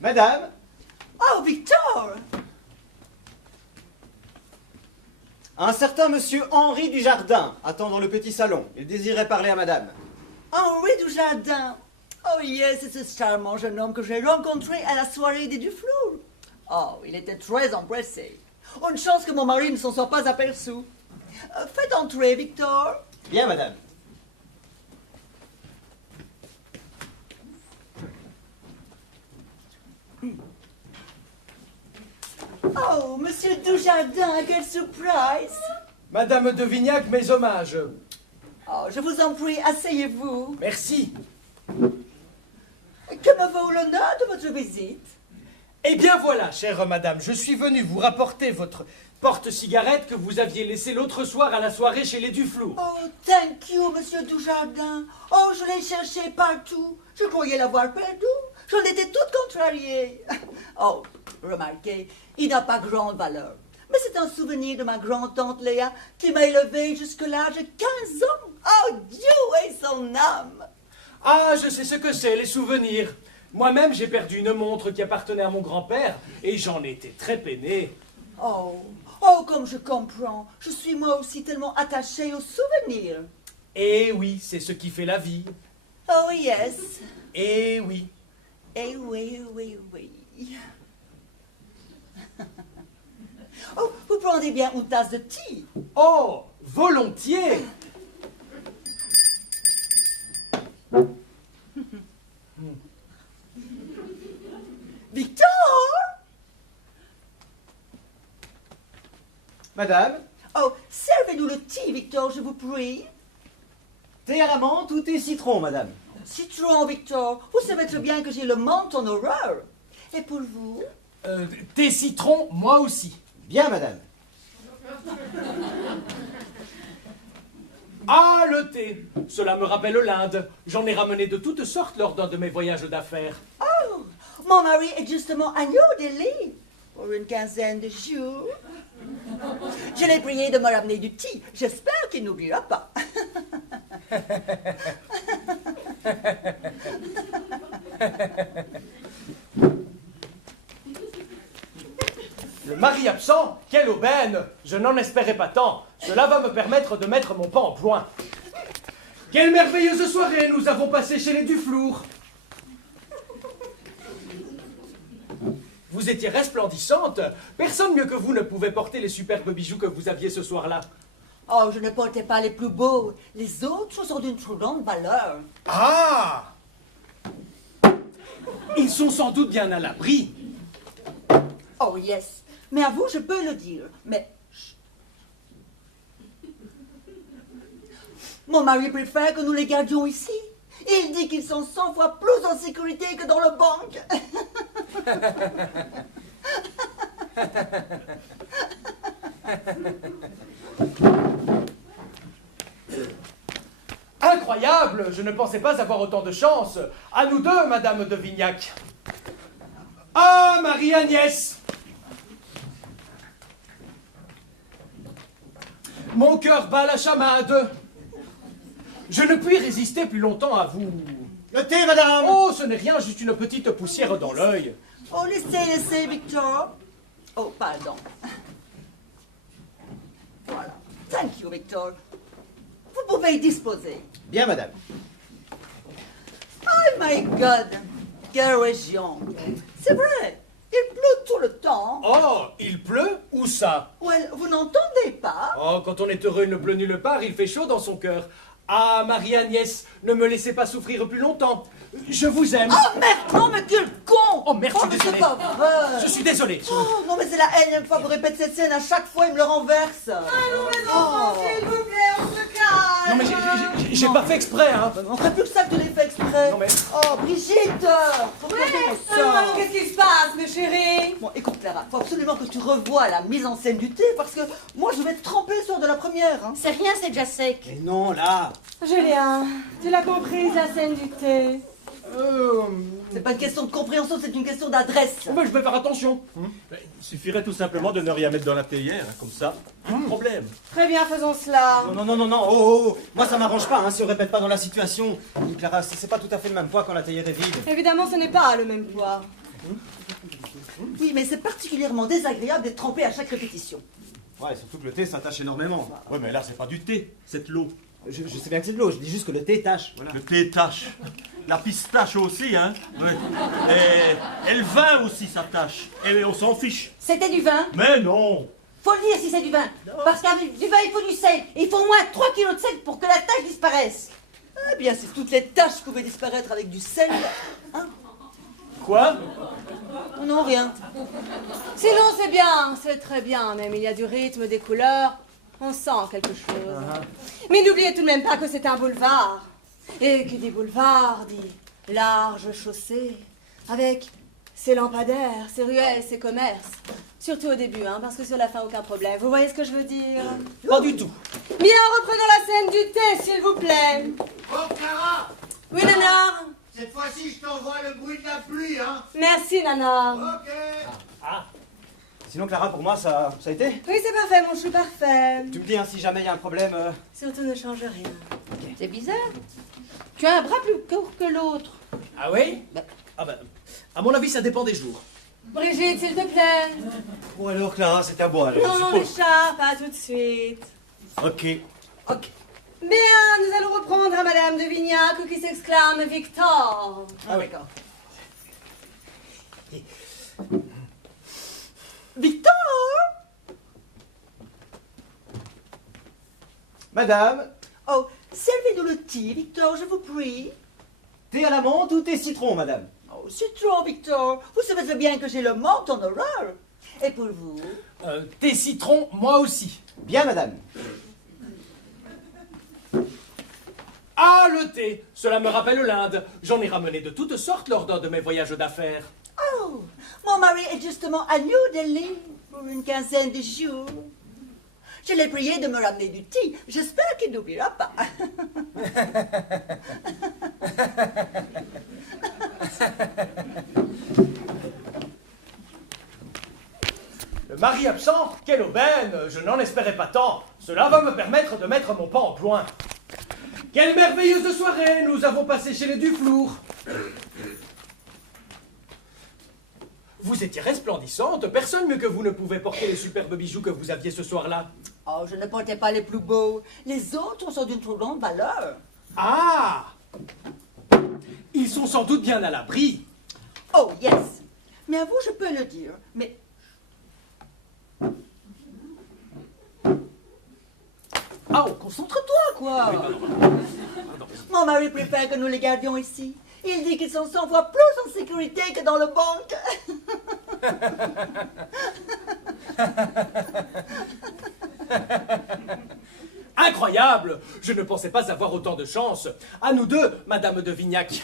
Madame? Oh, Victor! Un certain monsieur Henri Dujardin attend dans le petit salon. Il désirait parler à madame. Henri Dujardin! Oh yes, c'est ce charmant jeune homme que j'ai rencontré à la soirée des Duflour. Oh, il était très empressé. Une chance que mon mari ne s'en soit pas aperçu. Faites entrer, Victor. Bien, madame. Oh, monsieur Dujardin, quelle surprise! Madame de Vignac, mes hommages. Oh, je vous en prie, asseyez-vous. Merci. Que me vaut l'honneur de votre visite? Eh bien voilà, chère madame, je suis venu vous rapporter votre porte-cigarette que vous aviez laissée l'autre soir à la soirée chez les Duflour. Oh, thank you, monsieur Dujardin. Oh, je l'ai cherché partout. Je croyais l'avoir perdu. J'en étais toute contrariée. Oh, remarquez, il n'a pas grande valeur. Mais c'est un souvenir de ma grand-tante Léa qui m'a élevée jusqu'à l'âge de 15 ans. Oh, Dieu et son âme! Ah, je sais ce que c'est, les souvenirs. Moi-même, j'ai perdu une montre qui appartenait à mon grand-père et j'en étais très peiné. Oh, oh, comme je comprends. Je suis moi aussi tellement attachée aux souvenirs. Eh oui, c'est ce qui fait la vie. Oh, yes. Eh oui. Eh oui, oui, oui. Oh, vous prendrez bien une tasse de thé? Oh, volontiers. Victor! Madame? Oh, servez-nous le thé, Victor, je vous prie. Thé à la menthe ou thé citron, madame? Citron, Victor. Vous savez très bien que j'ai le menthe en horreur. Et pour vous? Thé citron, moi aussi. Bien, madame. Ah, le thé. Cela me rappelle l'Inde. J'en ai ramené de toutes sortes lors d'un de mes voyages d'affaires. Oh, mon mari est justement à New Delhi pour une quinzaine de jours. Je l'ai prié de me ramener du thé. J'espère qu'il n'oubliera pas. Le mari absent? Quelle aubaine! Je n'en espérais pas tant. Cela va me permettre de mettre mon pain en point. Quelle merveilleuse soirée nous avons passée chez les Duflour! Vous étiez resplendissante. Personne mieux que vous ne pouvait porter les superbes bijoux que vous aviez ce soir-là. Oh, je ne portais pas les plus beaux. Les autres sont d'une trop grande valeur. Ah! Ils sont sans doute bien à l'abri. Oh, yes. Mais à vous, je peux le dire. Mais... chut. Mon mari préfère que nous les gardions ici. Il dit qu'ils sont 100 fois plus en sécurité que dans le banque. Incroyable! Je ne pensais pas avoir autant de chance. À nous deux, Madame de Vignac. Ah, Marie-Agnès! Mon cœur bat la chamade. Je ne puis résister plus longtemps à vous. Le thé, madame! Oh, ce n'est rien, juste une petite poussière dans l'œil. Oh, laissez, Victor. Oh, pardon. Voilà. Thank you, Victor. Vous pouvez y disposer. Bien, madame. Oh my God! Quelle région! C'est vrai, il pleut tout le temps. Oh, il pleut? Où ça? Well, vous n'entendez pas? Oh, quand on est heureux, il ne pleut nulle part, il fait chaud dans son cœur. Ah, Marie-Agnès, ne me laissez pas souffrir plus longtemps. Je vous aime. Oh merde! Non, mais quel con! Oh merde, je suis mais désolé. c'est pas vrai! Je suis désolé. Oh, non, mais c'est la énième fois que vous répétez cette scène, à chaque fois il me le renverse. Allons, mes enfants, s'il vous plaît, on se calme. Non, mais j'ai pas fait exprès, hein. On ferait plus que ça que de les faire exprès. Non, mais- Oh, Brigitte! Faut regarder mon Alors, sort. qu'est-ce qui se passe, mes chéris? Bon, écoute Clara, faut absolument que tu revoies la mise en scène du thé parce que moi je vais te tremper le soir de la première. Hein. C'est rien, c'est déjà sec. Mais non, là! Julien, tu l'as comprise, la scène du thé. C'est pas une question de compréhension, c'est une question d'adresse. Oh, mais je vais faire attention. Il suffirait tout simplement de ne rien mettre dans la théière, hein, comme ça. Pas de problème. Très bien, faisons cela. Non, oh, moi ça m'arrange pas, hein, si on répète pas dans la situation. Clara, c'est pas tout à fait le même poids quand la théière est vide. Évidemment, ce n'est pas le même poids. Oui, mais c'est particulièrement désagréable d'être trempé à chaque répétition. Ouais, surtout que le thé ça tâche énormément. Ouais, mais là, c'est pas du thé, c'est de l'eau. Je sais bien que c'est de l'eau, je dis juste que le thé tâche. Voilà. Le thé tâche. La pistache aussi, hein. Ouais. Et le vin aussi, ça tâche. Et on s'en fiche. C'était du vin. Mais non. Faut le dire si c'est du vin. Parce qu'avec du vin, il faut du sel. Et il faut au moins 3 kilos de sel pour que la tache disparaisse. Eh bien, si toutes les taches pouvaient disparaître avec du sel. Hein? Quoi? Non, rien. Sinon, c'est bien, c'est très bien. Même il y a du rythme, des couleurs. On sent quelque chose. Mais n'oubliez tout de même pas que c'est un boulevard. Et qui dit boulevard dit large chaussée. Avec ses lampadaires, ses ruelles, ses commerces. Surtout au début, hein, parce que sur la fin, aucun problème. Vous voyez ce que je veux dire? Pas du tout. Bien, reprenons la scène du thé, s'il vous plaît. Oh, Clara, Oui, Nanar. cette fois-ci, je t'envoie le bruit de la pluie, hein. Merci, Nanar. Ok. Sinon, Clara, pour moi ça a été? Oui, c'est parfait, mon chou, parfait. Tu me dis, hein, si jamais il y a un problème. Surtout, ne change rien. C'est bizarre. Tu as un bras plus court que l'autre. Ah oui? Ah ben, à mon avis, ça dépend des jours. Brigitte, s'il te plaît. Bon alors, Clara, c'est à boire, alors, Non, je non, suppose. Richard, pas tout de suite. Ok. Ok. Bien, nous allons reprendre à Madame de Vignac qui s'exclame Victor. Ah, d'accord. Victor! Madame, Oh, servez-nous le thé, Victor, je vous prie. thé à la menthe ou thé citron, madame? Oh, citron, Victor. Vous savez très bien que j'ai le menthe en horreur. Et pour vous? Thé citron, moi aussi. Bien, madame. Ah, le thé! Cela me rappelle l'Inde. J'en ai ramené de toutes sortes lors d'un de mes voyages d'affaires. Oh, mon mari est justement à New Delhi pour une quinzaine de jours. Je l'ai prié de me ramener du thé. J'espère qu'il n'oubliera pas. Le mari absent? Quelle aubaine! Je n'en espérais pas tant. Cela va me permettre de mettre mon pas en point. Quelle merveilleuse soirée nous avons passée chez les Duflour. Vous étiez resplendissante. Personne mieux que vous ne pouvait porter les superbes bijoux que vous aviez ce soir-là. Oh, je ne portais pas les plus beaux. Les autres sont d'une trop grande valeur. Ah! Ils sont sans doute bien à l'abri. Oh, yes. Mais à vous, je peux le dire. Mais... Ah, oh, Concentre-toi, quoi. Mon mari préfère que nous les gardions ici. Il dit qu'ils sont 100 fois plus en sécurité que dans le banque. Incroyable! Je ne pensais pas avoir autant de chance. À nous deux, Madame de Vignac.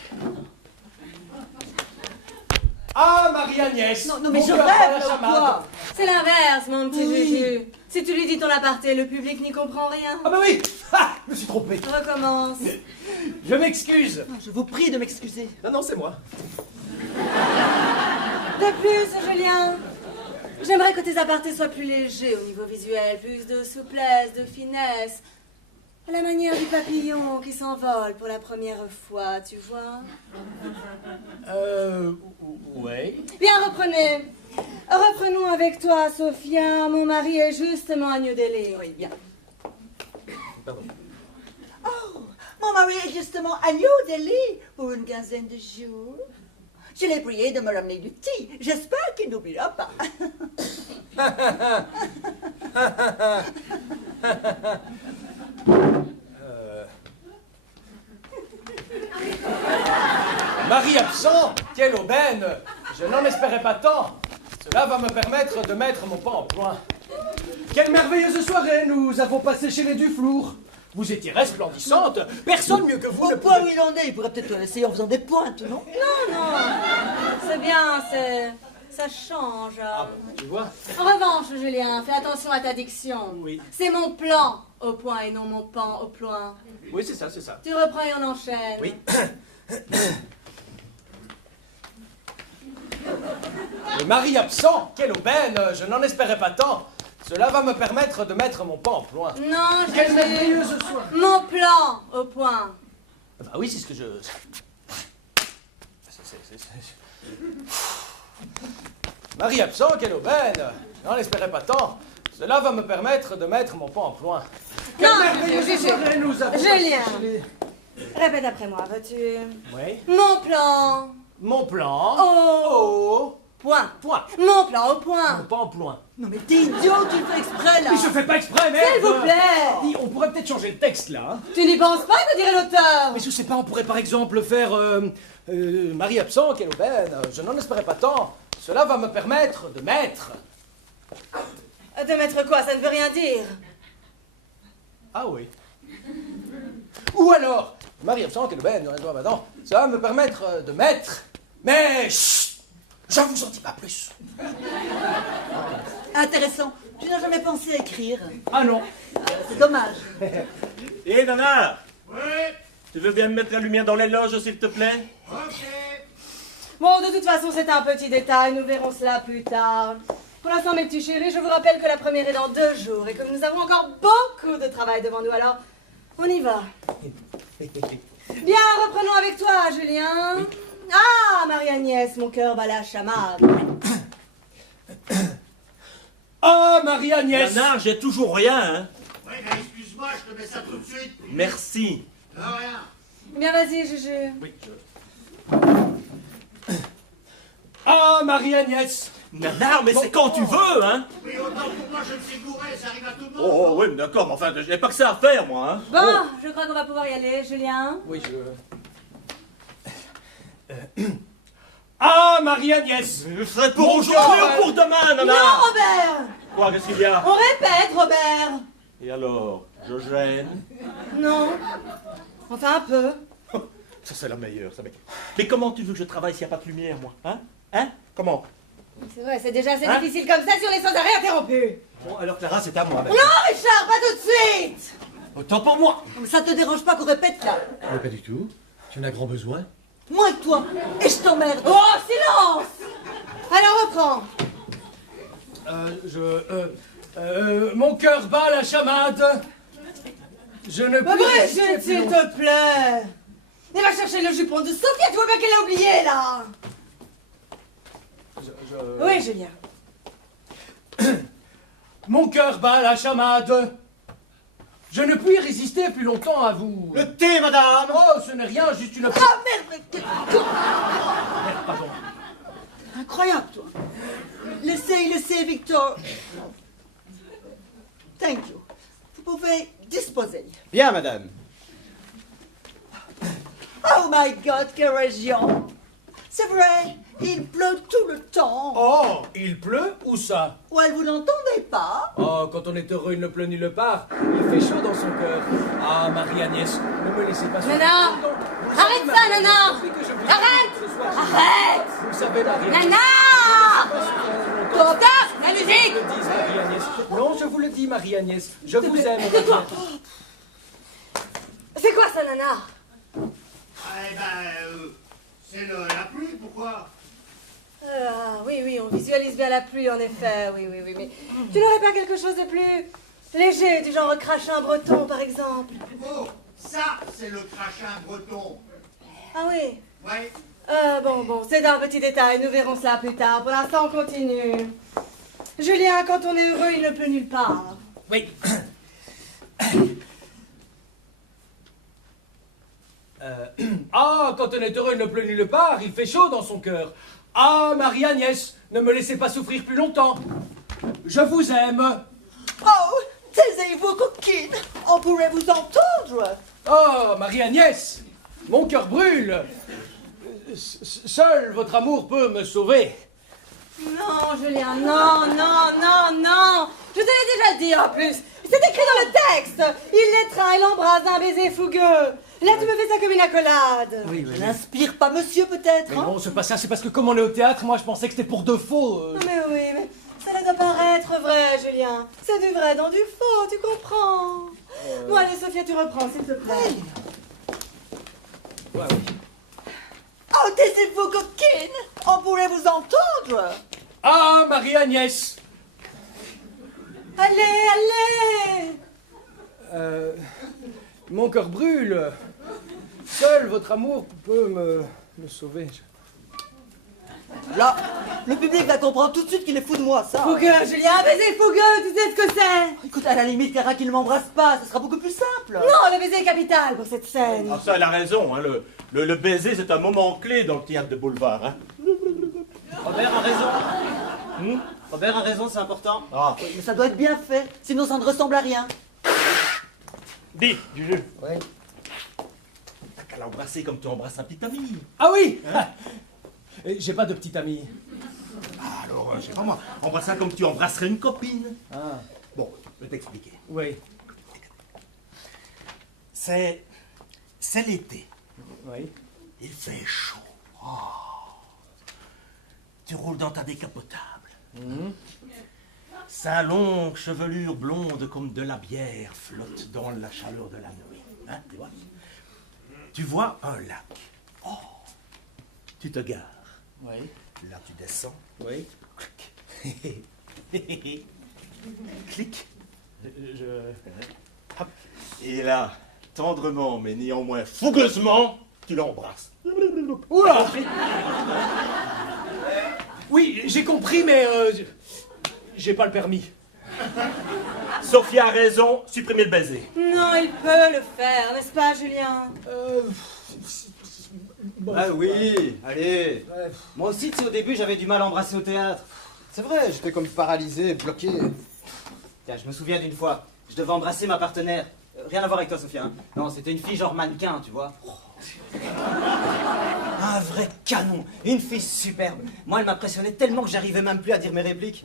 Ah, Marie-Agnès! Non, mais mon je cœur bat la rêve, chamade. quoi. C'est l'inverse, mon petit Oui. Juju. Si tu lui dis ton aparté, le public n'y comprend rien. Ah bah oui! Ah, je me suis trompé. Recommence. Je m'excuse. Je vous prie de m'excuser. Non, non, c'est moi. De plus, Julien, J'aimerais que tes apartés soient plus légers au niveau visuel, plus de souplesse, de finesse. À la manière du papillon qui s'envole pour la première fois, tu vois. Ouais. Bien, reprenez. Reprenons avec toi, Sophia. Mon mari est justement à New Delhi. Oui, bien. Pardon. Oh, mon mari est justement à New Delhi pour une quinzaine de jours. Je l'ai prié de me ramener du thé. J'espère qu'il n'oubliera pas. Mari absent, quelle aubaine! Je n'en espérais pas tant. Cela va me permettre de mettre mon pain au point. Quelle merveilleuse soirée nous avons passée chez les Duflour. Vous étiez resplendissante. Personne mieux que vous ne Au point où pouvait... il en est, il pourrait peut-être l'essayer en faisant des pointes, non? Non, c'est bien, ça change. Tu vois? En revanche, Julien, fais attention à ta diction. Oui. C'est mon plan au point et non mon pan au point. Oui, c'est ça, c'est ça. Tu reprends et on enchaîne. Oui. Le mari absent, quelle aubaine! Je n'en espérais pas tant. Cela va me permettre de mettre mon pain au point. Non, Quelle je merveilleuse soirée! mon plan au point. Bah oui, c'est ce que je... Mari absent, quelle aubaine! Je n'en espérais pas tant. Cela va me permettre de mettre mon pain au point. Quelle Non, merveilleuse soirée nous avons Julien. passée chez les- Répète après moi, veux-tu? Oui. Mon plan Mon plan... au point. point. Mon plan au point. Mon pain au point. Non mais t'es idiot, tu le fais exprès là. Mais je fais pas exprès, merde! S'il vous plaît. Dis, on pourrait peut-être changer le texte, là, hein? Tu n'y penses pas, me dirait l'auteur. Mais je sais pas, on pourrait par exemple faire mari absent, quelle aubaine. Je n'en espérais pas tant. Cela va me permettre de mettre... De mettre quoi? Ça ne veut rien dire. Ah oui. Ou alors, mari absent, quelle aubaine, maintenant, ça va me permettre de mettre... Mais chut, je vous en dis pas plus. Intéressant. Tu n'as jamais pensé à écrire. Ah non. C'est dommage. Hé, Nana, Oui, tu veux bien me mettre la lumière dans les loges, s'il te plaît? ok. Bon, de toute façon, c'est un petit détail. Nous verrons cela plus tard. Pour l'instant, mes petits chéris, je vous rappelle que la première est dans 2 jours et que nous avons encore beaucoup de travail devant nous. Alors, on y va. Bien, reprenons avec toi, Julien. Ah, Marie-Agnès, mon cœur bat la chamade. Ah, Marie-Agnès! Nana, j'ai toujours rien, hein? Oui, mais excuse-moi, je te mets ça tout de suite. Merci. De rien. Bien, vas-y, Juju. Oui, Ah, Marie-Agnès! Nana, mais c'est quand tu veux, hein? Oui, autant pour moi, je me suis gouré, ça arrive à tout le monde. Oh, oui, mais d'accord, mais enfin, je n'ai pas que ça à faire, moi, hein? Bon, je crois qu'on va pouvoir y aller, Julien. Oui, je... Ah, Marie-Agnès! Je serai pour Mon aujourd'hui Dieu, ou pour demain, Nana? Non, Robert. Quoi, qu'est-ce qu'il y a? On répète, Robert. Et alors, je gêne? Non. Enfin, un peu. Ça, c'est la meilleure, ça. Mais comment tu veux que je travaille s'il n'y a pas de lumière, moi? Hein? Hein? Comment? C'est vrai, c'est déjà assez Hein? difficile comme ça si on est sans arrêt interrompu. Bon, alors, Clara, c'est à moi. Non, Richard, pas tout de suite. Autant pour moi. Ça te dérange pas qu'on répète là? Mais pas du tout. Tu en as grand besoin. Moi et toi. Et je t'emmerde. Oh, silence. Alors, reprends. Mon cœur bat la chamade. Je ne puis résister Brigitte, plus s'il longtemps. te plaît. Il va chercher le jupon de Sophia, tu vois bien qu'elle l'a oublié, là. Oui, Julien. Mon cœur bat la chamade. Je ne puis résister plus longtemps à vous. Le thé, madame! Oh, ce n'est rien, juste une... Ah merde, mais Pardon. incroyable, toi. Laissez, Victor. Thank you. Vous pouvez disposer. Bien, madame. Oh my God, quelle région. C'est vrai, il pleut tout le temps. Oh, il pleut? Où ça? Ouais, vous n'entendez pas? Oh, quand on est heureux, il ne pleut ni le part. Il fait chaud dans son cœur. Ah, Marie-Agnès, ne me laissez pas souffrir. Nana, Vous le arrête savez, ça, Marie-Agnès, Nana. depuis que je vous Arrête. ce soir, Arrête. Vous le savez, Marie-Agnès. Nana. Stop, la Je musique. vous le dis, Marie-Agnès. Non, je vous le dis, Marie-Agnès. Je vous aime, Tais-toi. Marie-Agnès. C'est quoi ça, Nana? Ah, eh ben, c'est la pluie, pourquoi? Ah oui, oui, on visualise bien la pluie, en effet, oui, oui, oui, mais tu n'aurais pas quelque chose de plus léger, du genre crachin breton, par exemple? Oh, ça, c'est le crachin breton. Ah oui? Ouais. Bon, c'est un petit détail, nous verrons cela plus tard. Pour l'instant, on continue. Julien, quand on est heureux, il ne pleut nulle part. Oui. Ah, quand on est heureux, il ne pleut nulle part, il fait chaud dans son cœur. Ah, Marie-Agnès, ne me laissez pas souffrir plus longtemps. Je vous aime. Oh, taisez-vous, coquine. On pourrait vous entendre. Oh, Marie-Agnès, mon cœur brûle. Seul votre amour peut me sauver. Non, Julien, non, non, non, non. Je te l'ai déjà dit en plus. C'est écrit dans le texte. Il l'étreint, il l'embrasse d'un baiser fougueux. Là, tu me fais ça comme une accolade. Oui, oui. Je n'inspire pas monsieur, peut-être. Mais hein? non, c'est pas ça, c'est parce que comme on est au théâtre, moi je pensais que c'était pour de faux. Non, mais oui, mais ça doit paraître vrai, Julien. C'est du vrai dans du faux, tu comprends. Bon, allez, Sophia, tu reprends, s'il te plaît. Ouais, oui. Oh, taisez-vous, coquine. On pourrait vous entendre. Ah, Marie-Agnès. Allez, allez. Mon cœur brûle. Seul votre amour peut me sauver. Là, le public va comprendre tout de suite qu'il est fou de moi, ça. Fougueux, Julien, un baiser fougueux, tu sais ce que c'est? Écoute, à la limite, Clara, qu'il ne m'embrasse pas, ça sera beaucoup plus simple. Non, le baiser est capital pour cette scène. Ah, ça, elle a raison. Hein. Le baiser, c'est un moment clé dans le théâtre de boulevard. Hein. Robert a raison. Robert a raison, c'est important. Ah, Mais ça doit être bien fait, sinon ça ne ressemble à rien. dis, du jeu. Ouais. T'as qu'à l'embrasser comme tu embrasses un petit ami. Ah oui. J'ai pas de petite amie. Ah, alors, je sais pas moi, embrasse ça comme tu embrasserais une copine. Ah, Bon, je vais t'expliquer. oui. C'est l'été. Oui. Il fait chaud. Oh. Tu roules dans ta décapotable. Sa longue chevelure blonde comme de la bière flotte dans la chaleur de la nuit. Hein, tu vois? Tu vois un lac. Oh. Tu te gares. Oui. Là, tu descends. Oui. Clic. Clic. Je... Et là, tendrement, mais néanmoins fougueusement, tu l'embrasses. Oula. Oui, j'ai compris, mais j'ai pas le permis. Sophia a raison, supprimez le baiser. Non, il peut le faire, n'est-ce pas, Julien? Ah oui, allez. Ouais. Moi aussi, tu sais, au début, j'avais du mal à embrasser au théâtre. C'est vrai, j'étais comme paralysé, bloqué. Tiens, je me souviens d'une fois, je devais embrasser ma partenaire. Rien à voir avec toi, Sophia. Hein. Non, c'était une fille genre mannequin, tu vois. Un vrai canon, une fille superbe. Moi, elle m'impressionnait tellement que j'arrivais même plus à dire mes répliques.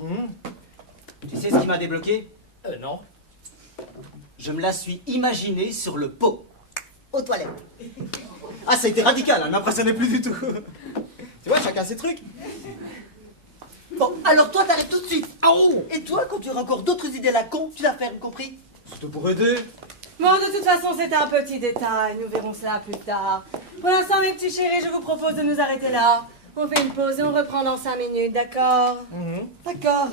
Tu sais ce qui m'a débloqué? Non. Je me la suis imaginée sur le pot, aux toilettes. Ah, ça a été radical, elle m'impressionnait plus du tout. Tu vois, chacun ses trucs. Bon, alors toi, t'arrêtes tout de suite. Oh, Et toi, quand tu auras encore d'autres idées à la con, tu la fermes, compris? c'était pour aider. Bon, de toute façon, c'est un petit détail, nous verrons cela plus tard. Pour l'instant, mes petits chéris, je vous propose de nous arrêter là. On fait une pause et on reprend dans 5 minutes, d'accord? D'accord.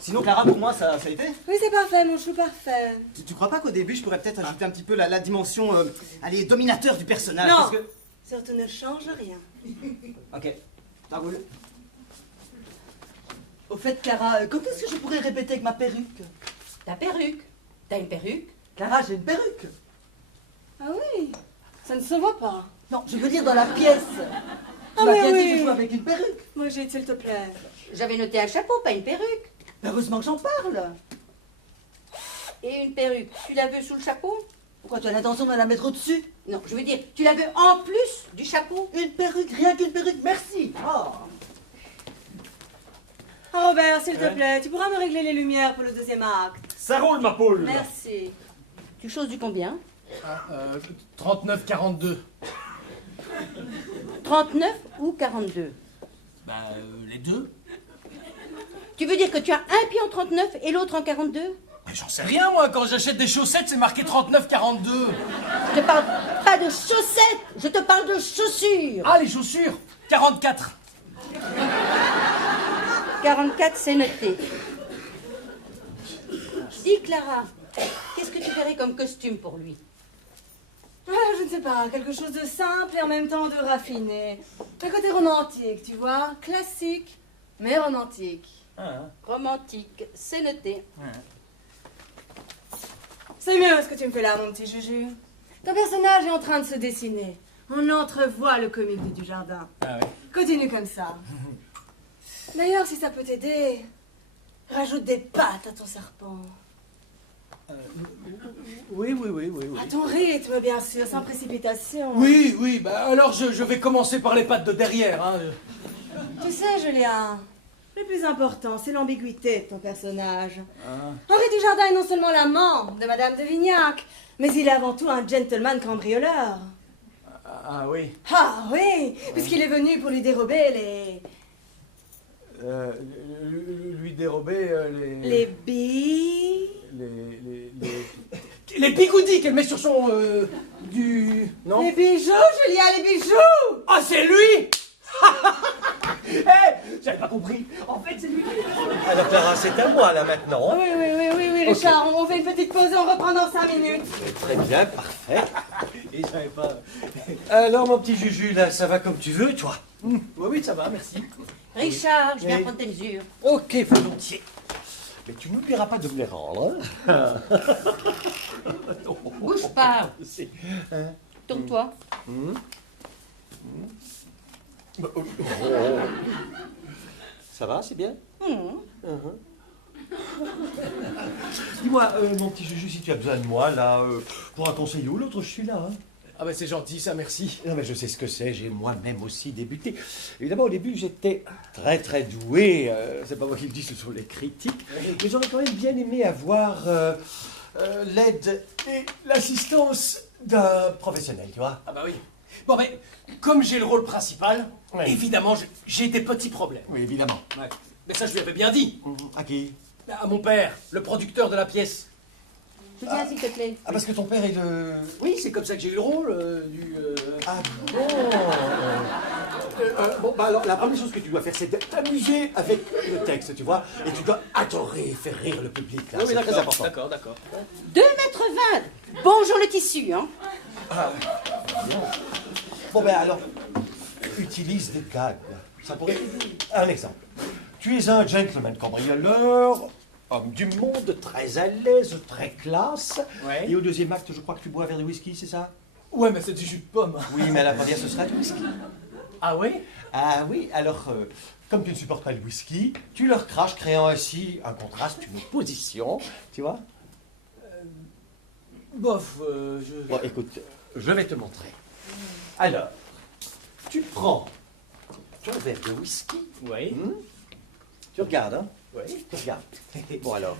Sinon, Clara, pour moi, ça a été. Oui, c'est parfait, mon chou, parfait. Tu crois pas qu'au début, je pourrais peut-être ajouter un petit peu la dimension, allez, dominateur du personnage? Non. Parce que... Surtout ne change rien. Ok, ça roule. Au fait, Clara, quand est-ce que je pourrais répéter avec ma perruque? Ta perruque? T'as une perruque? Clara, j'ai une perruque. Ah oui, ça ne se voit pas. Non, je veux dire dans la pièce. Tu Ah, m'as mais bien dit oui. que je joue avec une perruque. Moi, j'ai, s'il te plaît. J'avais noté un chapeau, pas une perruque. Heureusement que j'en parle. Et une perruque, tu la veux sous le chapeau? Pourquoi tu as l'intention de me la mettre au-dessus? Non, je veux dire, tu la veux en plus du chapeau? Une perruque, rien qu'une perruque, merci. Oh. Ah, Robert, s'il te Ouais. plaît, tu pourras me régler les lumières pour le deuxième acte. Ça roule, ma poule. Merci. Tu choses du combien? 39-42. 39 ou 42? Les deux. Tu veux dire que tu as un pied en 39 et l'autre en 42? Mais j'en sais rien, moi. Quand j'achète des chaussettes, c'est marqué 39,42. Je te parle pas de chaussettes, je te parle de chaussures. Ah, les chaussures 44. 44, c'est noté. Dis, Clara, qu'est-ce que tu verrais comme costume pour lui? Ah, je ne sais pas, quelque chose de simple et en même temps de raffiné. Un côté romantique, tu vois, classique, mais romantique. Romantique, c'est noté. C'est mieux ce que tu me fais là, mon petit Juju. Ton personnage est en train de se dessiner. On entrevoit le comique de Dujardin. Ah ouais. Continue comme ça. D'ailleurs, si ça peut t'aider, rajoute des pattes à ton serpent. Oui. À ton rythme, bien sûr, sans précipitation. Oui, bah alors je vais commencer par les pattes de derrière. Hein. Tu sais, Julien, le plus important, c'est l'ambiguïté de ton personnage. Henri Dujardin est non seulement l'amant de Madame de Vignac, mais il est avant tout un gentleman cambrioleur. Ah oui. Ah oui, puisqu'il est venu pour lui dérober les... Lui dérober Les billes... Les bigoudis qu'elle met sur son... Non. Les bijoux, Julien, les bijoux. Ah, c'est lui. J'avais pas compris. En fait, c'est lui. Alors Clara, c'est à moi là maintenant. Oui, Richard, on fait une petite pause et on reprend dans 5 minutes. Très bien, parfait. Et je savais pas... Alors mon petit Juju, là, ça va comme tu veux, toi? Oui, ça va, merci. Richard, je viens Oui. prendre tes mesures. Ok, volontiers. Mais tu n'oublieras pas de me les rendre. Hein? Bouge pas. Tourne-toi. Ça va, c'est bien? Mmh. Dis-moi, mon petit Juju, si tu as besoin de moi, là, pour un conseil ou l'autre, je suis là. Hein? Ah ben c'est gentil, ça, merci. Non, mais je sais ce que c'est, j'ai moi-même aussi débuté. Évidemment, au début, j'étais très doué. C'est pas moi qui le dis, ce sont les critiques. Mais j'aurais quand même bien aimé avoir l'aide et l'assistance d'un professionnel, tu vois. Ah bah oui. Bon, mais comme j'ai le rôle principal, Ouais. évidemment, j'ai des petits problèmes. Oui, évidemment. Ouais. Mais ça, je lui avais bien dit. À qui? À mon père, le producteur de la pièce. Viens, s'il te plaît. Ah, parce que ton père est le... Oui, c'est comme ça que j'ai eu le rôle du... Ah bon Bon, bah alors, la première chose que tu dois faire, c'est de t'amuser avec le texte, tu vois. Et tu dois adorer et faire rire le public, là. Oui, C'est très important. d'accord. 2,20 m. Bonjour le tissu, hein. Bon, ben alors, utilise des gags. Ça pourrait... Un exemple. Tu es un gentleman cambrioleur, homme du monde, très à l'aise, très classe. Ouais. Et au deuxième acte, je crois que tu bois un verre de whisky, c'est ça? Ouais, mais c'est du jus de pomme. Oui, mais à la première, ce sera du whisky. Ah oui? Ah oui, alors, comme tu ne supportes pas le whisky, tu leur craches, créant ainsi un contraste, une opposition, tu vois? Bof, Bon, écoute, je vais te montrer. Alors, tu prends ton verre de whisky, Oui. tu regardes, hein? Oui. Tu regardes. Bon, alors,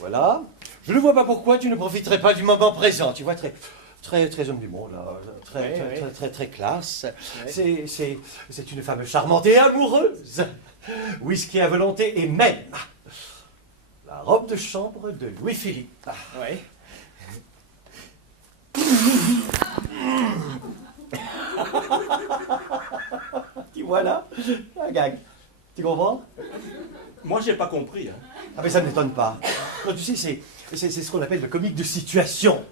voilà. Je ne vois pas pourquoi tu ne profiterais pas du moment présent, tu vois, très homme du monde, là. Très classe. Oui. C'est une femme charmante et amoureuse. Whisky à volonté et même la robe de chambre de Louis-Philippe. Oui. Tu vois là, un gag. Tu comprends? Moi, j'ai pas compris. Hein. Ah mais ça ne m'étonne pas. Non, tu sais, c'est ce qu'on appelle le comique de situation.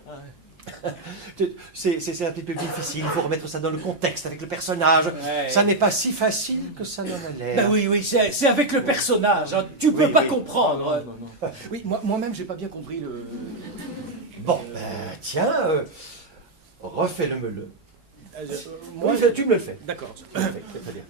C'est un petit peu difficile, il faut remettre ça dans le contexte avec le personnage. Ouais. Ça n'est pas si facile que ça n'en a l'air. Ben oui, c'est avec le personnage. Hein. Tu peux Oui, pas oui. comprendre. Non. Oui, moi-même, j'ai pas bien compris le... Bon, tiens, refais-le-me-le. moi, Oui, tu me le fais. D'accord. Tu me le fais, c'est très bien.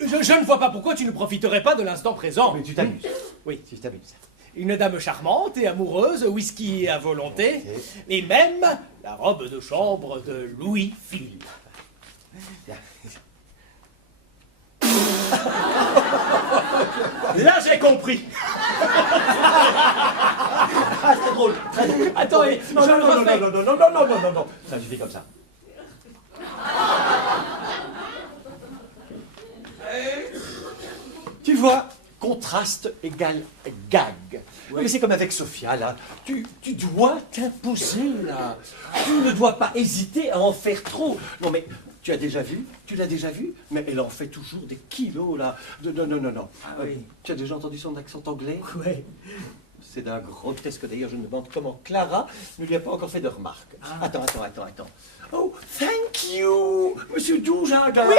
Je ne vois pas pourquoi tu ne profiterais pas de l'instant présent. Mais tu t'amuses. Oui. Tu t'amuses. Une dame charmante et amoureuse, whisky à volonté, et même la robe de chambre de Louis-Philippe. Là, j'ai compris. Ah, c'est drôle, très drôle. Attends, non, je le refais. Non. Ça suffit comme ça. Tu vois, contraste égale gag. Mais c'est comme avec Sophia, là. Tu dois t'imposer, là. Tu ne dois pas hésiter à en faire trop. Non, mais tu l'as déjà vu, mais elle en fait toujours des kilos, là. Non. Tu as déjà entendu son accent anglais? Oui. C'est d'un grotesque, d'ailleurs, je me demande comment Clara ne lui a pas encore fait de remarques. Attends. Oh, thank you, Monsieur Dujardin. Oui.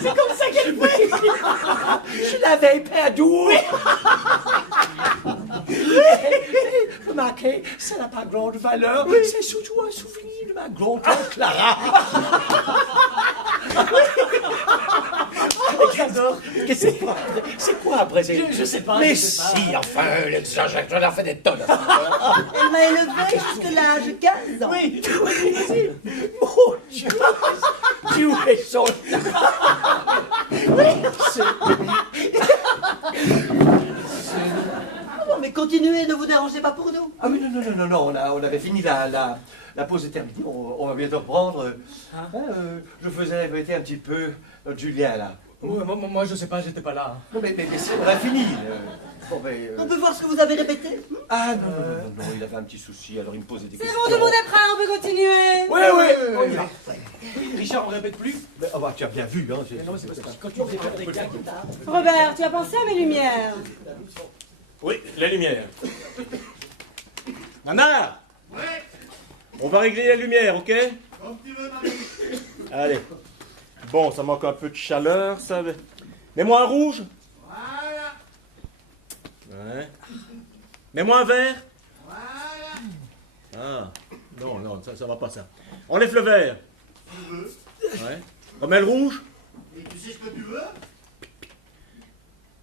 C'est comme ça qu'elle fait. Je l'avais perdu. Oui. Remarquez, ça n'a pas grande valeur. Oui. C'est surtout un souvenir de ma grand-tante Clara. J'adore. C'est quoi après? Je sais pas. Mais je sais pas. si, enfin, j'en ai fait des tonnes. Elle m'a élevé jusqu'à l'âge de 15 ans. Oui. Mon Dieu. Tu es son... Bon, mais continuez, ne vous dérangez pas pour nous. Ah oui, non, on avait fini la pause est terminée, on va bientôt reprendre. Je faisais répéter un petit peu notre Julien, là. Ouais, moi, je sais pas, j'étais pas là. Non, mais on a fini. On peut voir ce que vous avez répété? Ah non, il avait un petit souci, alors il me posait des C'est questions. bon, tout le monde est prêt, on peut continuer. Oui, on y va. Richard, on répète plus? Tu as bien vu, hein. Non, c'est parce que quand tu fais faire des gags... Robert, tu as pensé à mes lumières? Oui, la lumière. Nana, Ouais, on va régler la lumière, ok? comme tu veux, Marie. Allez. Bon, ça manque un peu de chaleur, ça. Mets-moi un rouge. Voilà, Ouais. Mets-moi un vert. voilà. Ah. Non, ça va pas, ça. Enlève le vert. Tu veux. Ouais. Remets le rouge. Et tu sais ce que tu veux?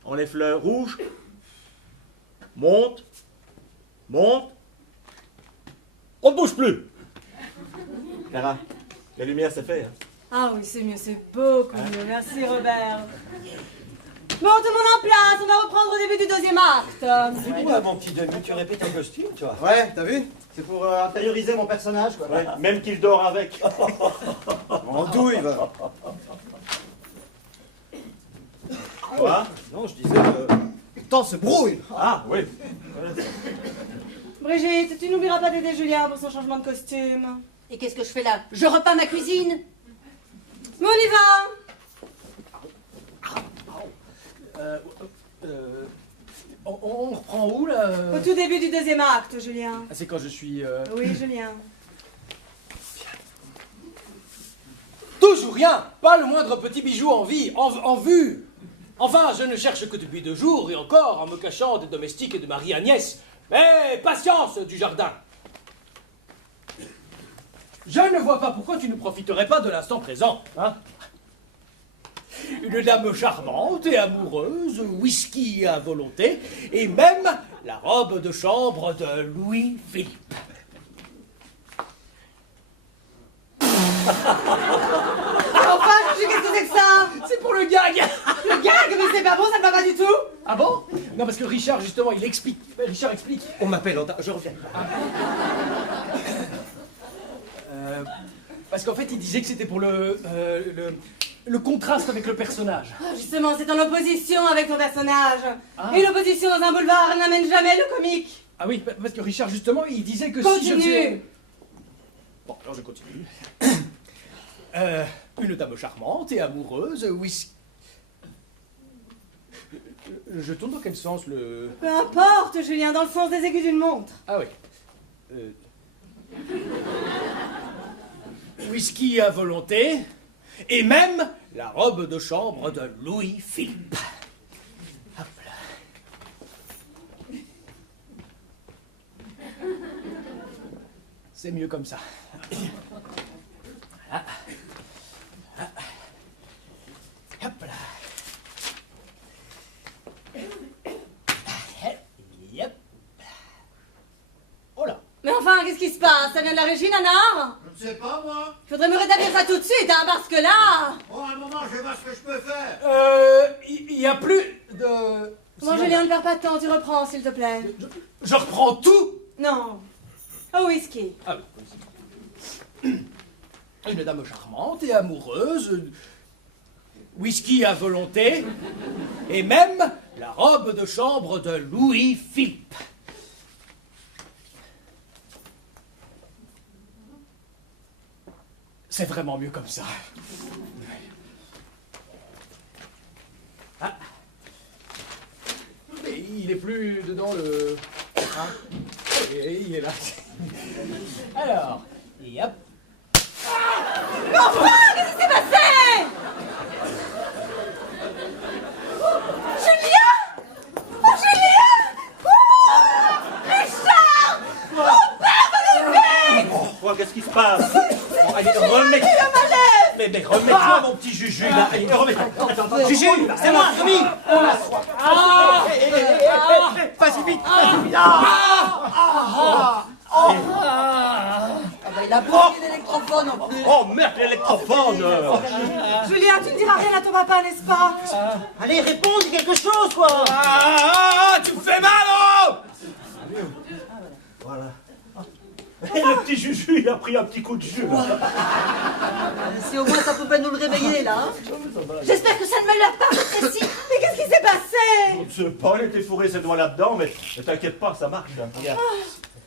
Enlève le rouge. Monte. On ne bouge plus. Clara, la lumière, c'est fait. Hein. Ah oui, c'est mieux, c'est beaucoup mieux. Merci, Robert. Bon, tout le monde en place, on va reprendre au début du deuxième acte. Dis-moi, mon petit Denis, tu répètes un costume, toi? Ouais, t'as vu? C'est pour intérioriser mon personnage, quoi. Ouais, même qu'il dort avec. En douille, va. Quoi? Non, je disais, le temps se brouille. Ah, oui. Brigitte, tu n'oublieras pas d'aider Julien pour son changement de costume. Et qu'est-ce que je fais là? Je repeins ma cuisine. Mais on y va. On reprend où, là? Au tout début du deuxième acte, Julien. Ah, c'est quand je suis... Oui, Julien. Toujours rien. Pas le moindre petit bijou en vue. Enfin, je ne cherche que depuis 2 jours, et encore en me cachant des domestiques de Marie-Agnès. Mais patience, du jardin. Je ne vois pas pourquoi tu ne profiterais pas de l'instant présent, hein? Une dame charmante et amoureuse, whisky à volonté, et même la robe de chambre de Louis-Philippe. Enfin, Juju, qu'est-ce que c'est que ça? C'est pour le gag. Le gag, mais c'est pas bon, ça ne va pas du tout. Ah bon? Non, parce que Richard, justement, il explique. Richard explique. On m'appelle, je reviens. Parce qu'en fait, il disait que c'était pour le contraste avec le personnage. Ah, justement, c'est en opposition avec ton personnage. Ah. Et l'opposition dans un boulevard n'amène jamais le comique. Ah oui, parce que Richard, justement, il disait que si je Continue. faisais... Bon, alors je continue. Une dame charmante et amoureuse, whisky... Je tourne dans quel sens, le... Peu importe, Julien, dans le sens des aiguilles d'une montre. Ah oui. Whisky à volonté, et même la robe de chambre de Louis-Philippe. Hop là. C'est mieux comme ça. Voilà. Voilà. Hop là. Yep. Oh là. Mais enfin, qu'est-ce qui se passe? Ça vient de la régie, Nanar? Je ne sais pas, moi. Il faudrait me rétablir ça tout de suite, hein, parce que là... Bon, un moment, je vais voir ce que je peux faire. Il y a plus de... Bon, Julien, ne perds pas de temps, tu reprends, s'il te plaît. Je reprends tout. Non. Au whisky. Ah oui. Une dame charmante et amoureuse, whisky à volonté, et même la robe de chambre de Louis-Philippe. C'est vraiment mieux comme ça. Ah. Mais il est plus dedans le... Hein? Et il est là. Alors, et hop. Enfin, qu'est-ce qui s'est passé? Julien? Oh, Julien! Oh, Richard! Mon père me lève! Quoi, qu'est-ce qui se passe? Bon, allez, remets... Mais remets-toi, mon petit Juju, là. Allez, remets-toi. Attends, Juju, c'est moi, Rémi. Vas-y vite, vas-y vite. Il a bloqué l'électrophone en plus. Oh, merde, l'électrophone. Julien, tu ne diras rien à ton papa, n'est-ce pas? Allez, réponds, dis quelque chose, quoi. Tu me fais mal, oh! Voilà. Et le petit Juju, il a pris un petit coup de jus, là. Si au moins ça pouvait nous le réveiller, là. Hein. J'espère que ça ne me l'a pas rétréci. Mais qu'est-ce qui s'est passé? Je sais pas, il était fourré ses doigts là-dedans, mais t'inquiète pas, ça marche. Hein. Regarde.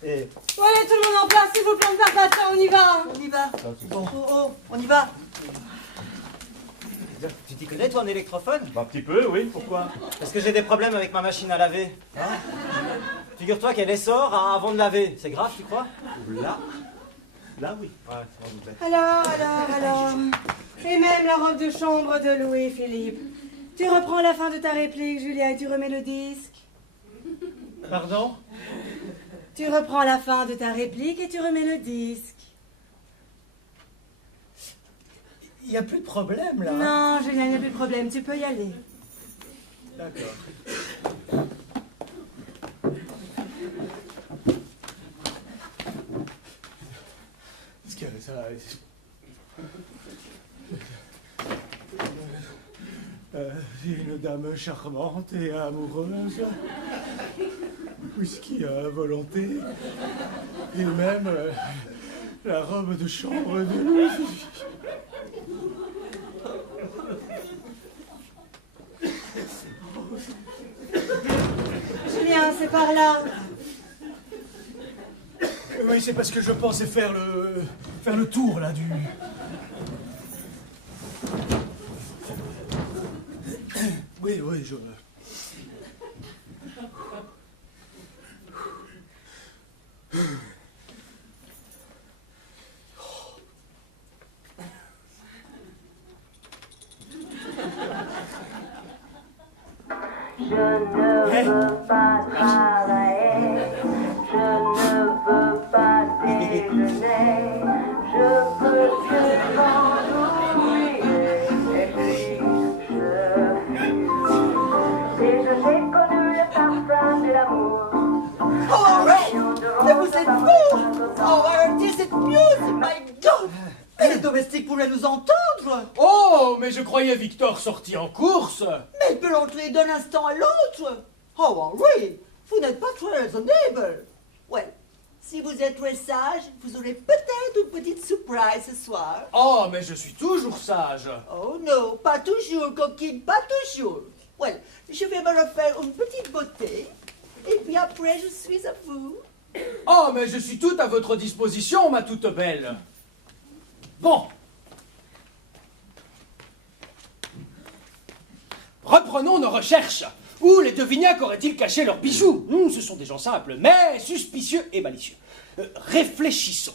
Et... Bon, allez, tout le monde en place, s'il vous plaît, on ne perd pas de temps, on y va. On y va. Oh, on y va. Tu t'y connais, toi, en électrophone? Un petit peu, oui, pourquoi? Parce que j'ai des problèmes avec ma machine à laver. Figure-toi qu'elle essore avant de laver. C'est grave, tu crois? Là, oui. Ouais, Alors. Et même la robe de chambre de Louis-Philippe. Tu reprends la fin de ta réplique, Julia, et tu remets le disque. Pardon? Tu reprends la fin de ta réplique et tu remets le disque. Il n'y a plus de problème, là. Non, Julien, il n'y a plus de problème, tu peux y aller. D'accord. Est-ce que ça... une dame charmante et amoureuse, whisky à volonté, et même la robe de chambre de Louis. Julien, c'est par là. Oui, c'est parce que je pensais faire le tour, là, du... Oui, je... Je ne veux pas travailler, je ne veux pas déjeuner, je veux seulement oublier, et puis je fume. Et j'ai connu le parfum de l'amour. Oh, arrête! Mais vous êtes fous! Oh, arrêtez cette musique, my God! Mais les domestiques pourraient nous entendre! Oh, mais je croyais Victor sorti en course. Mais il peut l'entrer d'un instant à l'autre! Oh, oui! Vous n'êtes pas très raisonnable! Ouais, si vous êtes très sage, vous aurez peut-être une petite surprise ce soir. Oh, mais je suis toujours sage. Oh non, pas toujours, coquine, pas toujours. Ouais, je vais me refaire une petite beauté, et puis après je suis à vous. Oh, mais je suis tout à votre disposition, ma toute belle. Bon. Reprenons nos recherches. Où les Devignac auraient-ils caché leurs bijoux? Ce sont des gens simples, mais suspicieux et malicieux. Réfléchissons.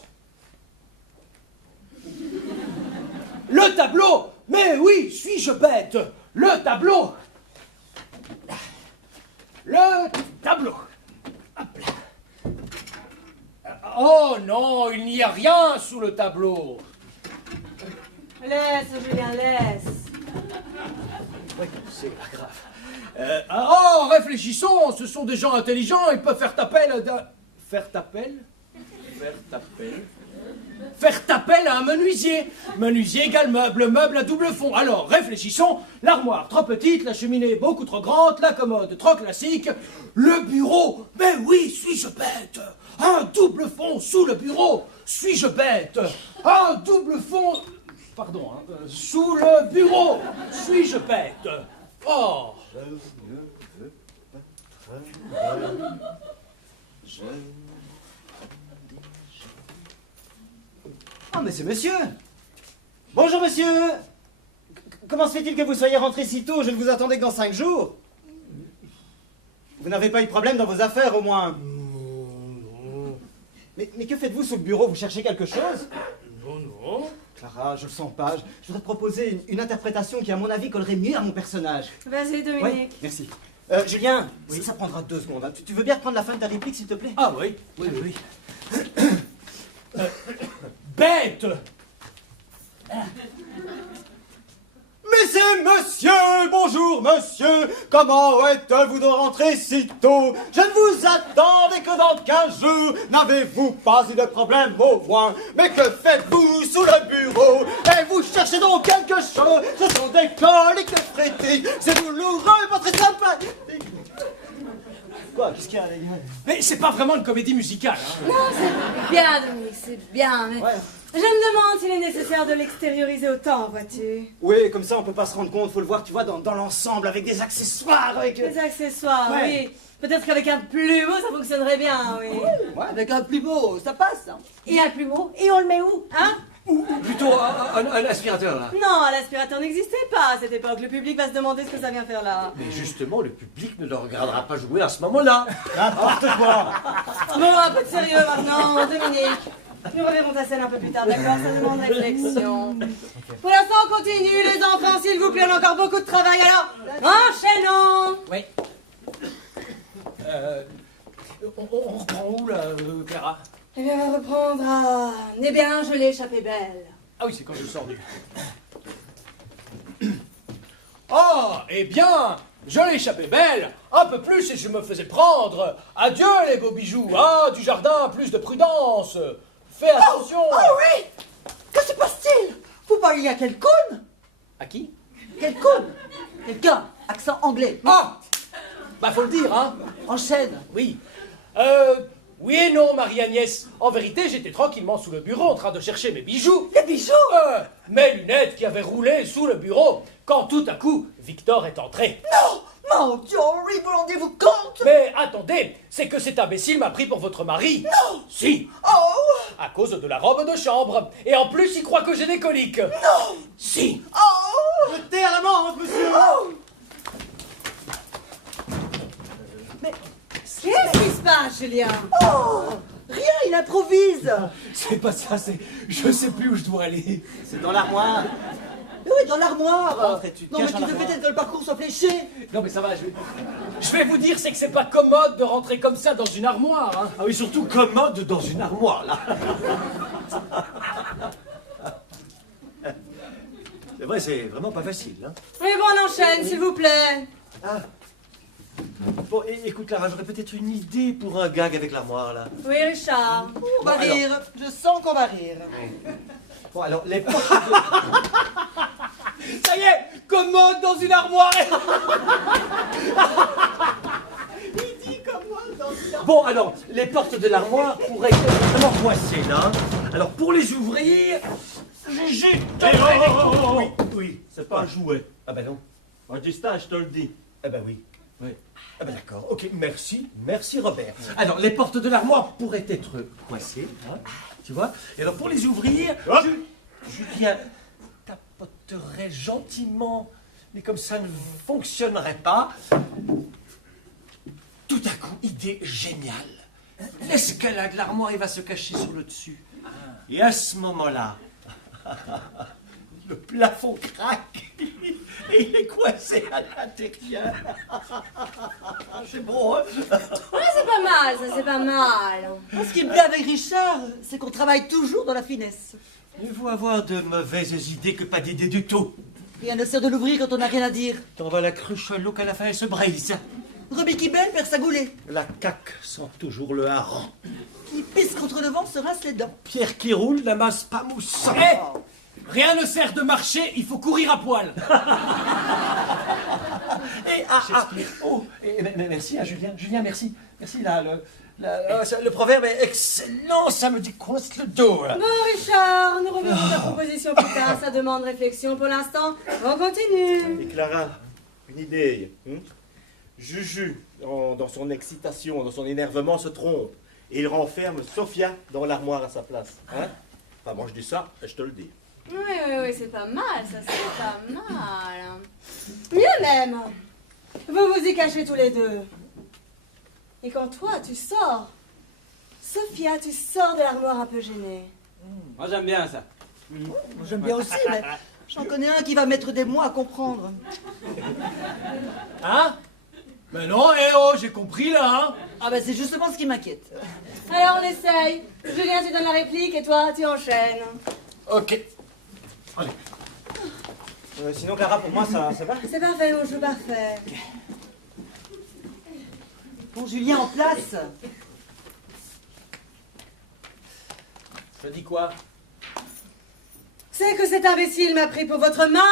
Le tableau! Mais oui, suis-je bête? Le tableau! Le tableau! Hop là. Oh non, il n'y a rien sous le tableau. Laisse, Julien, laisse. Oui, c'est pas grave. Oh, réfléchissons, ce sont des gens intelligents, ils peuvent faire appel d'un... Faire appel? Faire appel à un menuisier. Menuisier égale meuble, meuble à double fond. Alors, réfléchissons. L'armoire trop petite, la cheminée beaucoup trop grande, la commode trop classique, le bureau. Mais oui, suis-je bête? Un double fond sous le bureau. Suis-je bête? Un double fond... pardon, hein, sous le bureau. Suis-je bête? Oh. Oh, mais c'est monsieur! Bonjour, monsieur! Comment se fait-il que vous soyez rentré si tôt? Je ne vous attendais que dans 5 jours. Vous n'avez pas eu de problème dans vos affaires, au moins? Non. Mais que faites-vous sous le bureau? Vous cherchez quelque chose? Non. Clara, je le sens pas. Je voudrais te proposer une interprétation qui, à mon avis, collerait mieux à mon personnage. Vas-y, Dominique. Ouais, merci. Julien, ça prendra 2 secondes. Hein. Tu veux bien prendre la fin de ta réplique, s'il te plaît? Ah oui, oui. Bête! Mais c'est monsieur! Bonjour, monsieur! Comment êtes-vous de rentrer si tôt? Je ne vous attendais que dans 15 jours! N'avez-vous pas eu de problème au moins? Mais que faites-vous sous le bureau? Et vous cherchez donc quelque chose? Ce sont des coliques frétiques! C'est douloureux, pas très sympathique! Quoi? Qu'est-ce qu'il y a, les gars? Mais c'est pas vraiment une comédie musicale. Hein. Non, c'est bien, Dominique, c'est bien, mais... Ouais. Je me demande s'il est nécessaire de l'extérioriser autant, vois-tu. Oui, comme ça on peut pas se rendre compte, faut le voir, tu vois, dans l'ensemble, avec des accessoires, avec... Les accessoires, Ouais. oui. Peut-être qu'avec un plumeau, ça fonctionnerait bien, oui. Ouais, avec un plumeau, ça passe. Hein. Et un plumeau, et on le met où, hein? Ou plutôt un aspirateur, là. Non, l'aspirateur n'existait pas à cette époque. Le public va se demander ce que ça vient faire là. Mais justement, le public ne le regardera pas jouer à ce moment-là. N'importe quoi! Bon, un peu de sérieux maintenant, Dominique. Nous reverrons ta scène un peu plus tard, d'accord? Ça demande réflexion. Pour l'instant, on continue, les enfants, s'il vous plaît, on a encore beaucoup de travail, alors enchaînons! Oui. On reprend où, là, Clara? Eh bien, on va reprendre à... Eh bien, je l'ai échappé belle. Ah oui, c'est quand je sors du... Ah, eh bien, je l'ai échappé belle. Un peu plus et je me faisais prendre. Adieu, les beaux bijoux. Ah, du jardin, plus de prudence. Fais attention. Oh oui! Que se passe-t-il? Vous parliez à quelqu'un? À qui? Quelqu'un? Quelqu'un, accent anglais. Ah! Bah, faut le dire, hein. Enchaîne. Oui. Oui et non, Marie-Agnès. En vérité, j'étais tranquillement sous le bureau en train de chercher mes bijoux. Les bijoux? Mes lunettes qui avaient roulé sous le bureau, quand tout à coup, Victor est entré. Non! Mon Dieu, Henri, vous rendez-vous compte? Mais attendez, c'est que cet imbécile m'a pris pour votre mari. Non! Si, Oh! à cause de la robe de chambre. Et en plus, il croit que j'ai des coliques. Non! Si. Oh! Jetez à la menthe, monsieur! Oh! Qu'est-ce qui se passe, Julien? Oh! Rien, il improvise! C'est pas ça, c'est... Je sais plus où je dois aller. C'est dans l'armoire. Oui, dans l'armoire! Rentre et tu te Non, mais caches tu dans veux l'armoire. peut-être que le parcours soit fléché! Non mais ça va, je vais vous dire, c'est que c'est pas commode de rentrer comme ça dans une armoire. Hein. Ah oui, surtout commode dans une armoire, là. C'est vrai, c'est vraiment pas facile, hein. Oui, bon, on enchaîne, s'il vous plaît. Ah. Bon, écoute, Clara, j'aurais peut-être une idée pour un gag avec l'armoire, là. Oui, Richard. On va Bon, alors. rire, je sens qu'on va rire. Bon, alors, les portes Ça y est, commode dans une armoire. Bon, alors, les portes de l'armoire pourraient être vraiment coincées, là. Alors, pour les ouvrir, j'ai... Oui, c'est pas un jouet. Ah ben non. Moi, je dis ça, je te le dis. Ah ben oui. Oui. Ah ben d'accord, ok, merci Robert. Alors, les portes de l'armoire pourraient être coincées, hein, tu vois. Et alors, pour les ouvrir, Julien tapoterait gentiment, mais comme ça ne fonctionnerait pas, tout à coup, idée géniale. L'escalade de l'armoire, il va se cacher sur le dessus. Et à ce moment-là, le plafond craque et il est coincé à l'intérieur. C'est bon, hein? Ouais, c'est pas mal, ça, c'est pas mal. Ce qui est bien avec Richard, c'est qu'on travaille toujours dans la finesse. Il faut avoir de mauvaises idées que pas d'idées du tout. Rien ne sert de l'ouvrir quand on n'a rien à dire. T'en vas la cruche à l'eau qu'à la fin elle se brise. Rebelle qui belle perd sa goulée. La caque sent toujours le hareng. Qui pisse contre le vent se rince les dents. Pierre qui roule n'amasse pas mousse. Eh, rien ne sert de marcher, il faut courir à poil. Oh, mais merci à Julien. Julien, merci. Merci là. Le proverbe est excellent, ça me décoince le dos. Là. Bon, Richard, nous reverrons ta proposition plus tard. Ça demande réflexion pour l'instant. On continue. Et Clara, une idée. Juju, dans son excitation, dans son énervement, se trompe. Et il renferme Sophia dans l'armoire à sa place. Hein? Enfin, moi je dis ça, je te le dis. Oui, c'est pas mal, ça, c'est pas mal. Mieux même. Vous vous y cachez tous les deux. Et quand toi, tu sors, Sophia, tu sors de l'armoire un peu gênée. Moi j'aime bien ça. J'aime bien aussi, mais j'en connais un qui va mettre des mois à comprendre. Hein? Mais non, j'ai compris là, hein? Ah ben c'est justement ce qui m'inquiète. Alors on essaye. Julien, tu donnes la réplique et toi, tu enchaînes. Ok. Sinon, Clara, pour moi, ça va. C'est parfait, mon jeu parfait. Bon, Julien, en place. Je dis quoi? C'est que cet imbécile m'a pris pour votre mari,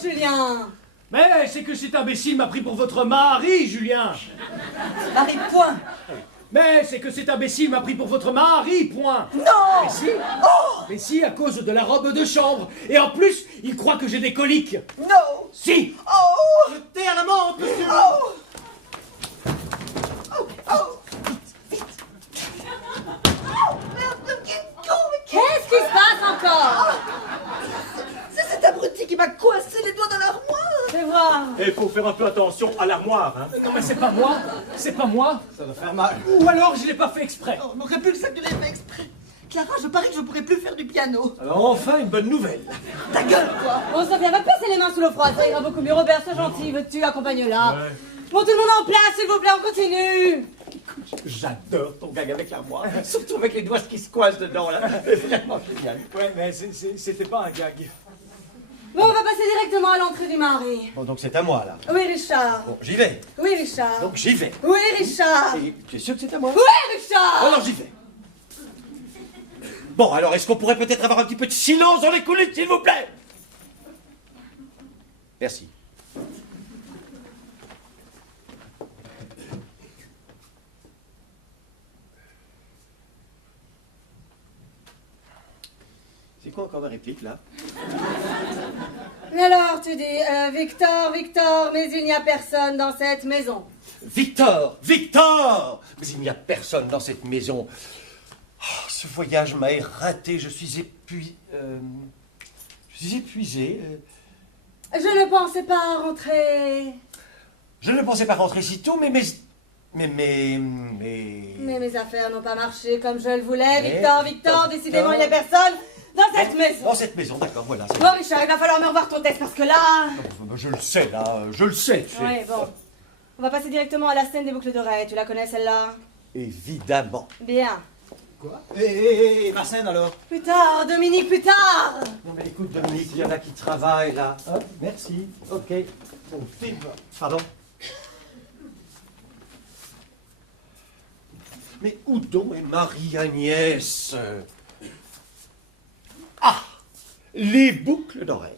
Julien. Mais c'est que cet imbécile m'a pris pour votre mari, Julien. Marie, point. Mais c'est que cet imbécile m'a pris pour votre mari, point. Non. Mais si. Mais si, à cause de la robe de chambre. Et en plus, il croit que j'ai des coliques. Non. Si. Oh. Jetez à la menthe, monsieur. Oh. Qu'est-ce qui se passe encore? C'est cet abruti qui m'a coincé les doigts dans l'armoire. Fais voir. Et il faut faire un peu attention à l'armoire. Hein? Non mais c'est pas moi. C'est pas moi. Ça doit faire mal. Ou alors je l'ai pas fait exprès. On n'aurait plus que ça que tu l'aies fait exprès. Clara, je parie que je pourrais plus faire du piano. Alors enfin, une bonne nouvelle. Ta gueule, quoi. Bon, Sophia, va passer les mains sous l'eau froide, ça ira beaucoup mieux. Robert, sois gentil, veux-tu, accompagne-la. Bon, tout le monde en place, s'il vous plaît, on continue. J'adore ton gag avec l'armoire. Surtout avec les doigts qui se coincent dedans, là. C'est vraiment génial. Ouais, mais c'était pas un gag. Bon, on va passer directement à l'entrée du mari. Bon, donc c'est à moi, là. Oui, Richard. Bon, j'y vais. Oui, Richard. Donc j'y vais. Oui, Richard. Et tu es sûr que c'est à moi? Oui, Richard. Alors j'y vais. Bon, alors est-ce qu'on pourrait peut-être avoir un petit peu de silence dans les coulisses, s'il vous plaît? Merci. C'est quoi encore ma réplique, là? Alors, tu dis, Victor, mais il n'y a personne dans cette maison. Victor! Mais il n'y a personne dans cette maison. Oh, ce voyage m'a raté, je suis épuisé. Je ne pensais pas rentrer. Je ne pensais pas rentrer si tôt, mais Mais mes affaires n'ont pas marché comme je le voulais. Victor, décidément, il n'y a personne dans cette maison. Dans cette maison, d'accord, voilà. Bon, Richard, il va falloir me revoir ton texte parce que là... Je le sais, là, je le sais. tu sais. Oui, bon. On va passer directement à la scène des boucles d'oreilles. Tu la connais, celle-là? Évidemment. Bien. Quoi? Et ma scène alors? Plus tard, Dominique, plus tard. Non mais écoute Dominique, il y en a qui travaillent là. Hop, merci, ok. Bon, film. Pardon? Mais où donc est Marie-Agnès? Ah! Les boucles d'oreilles.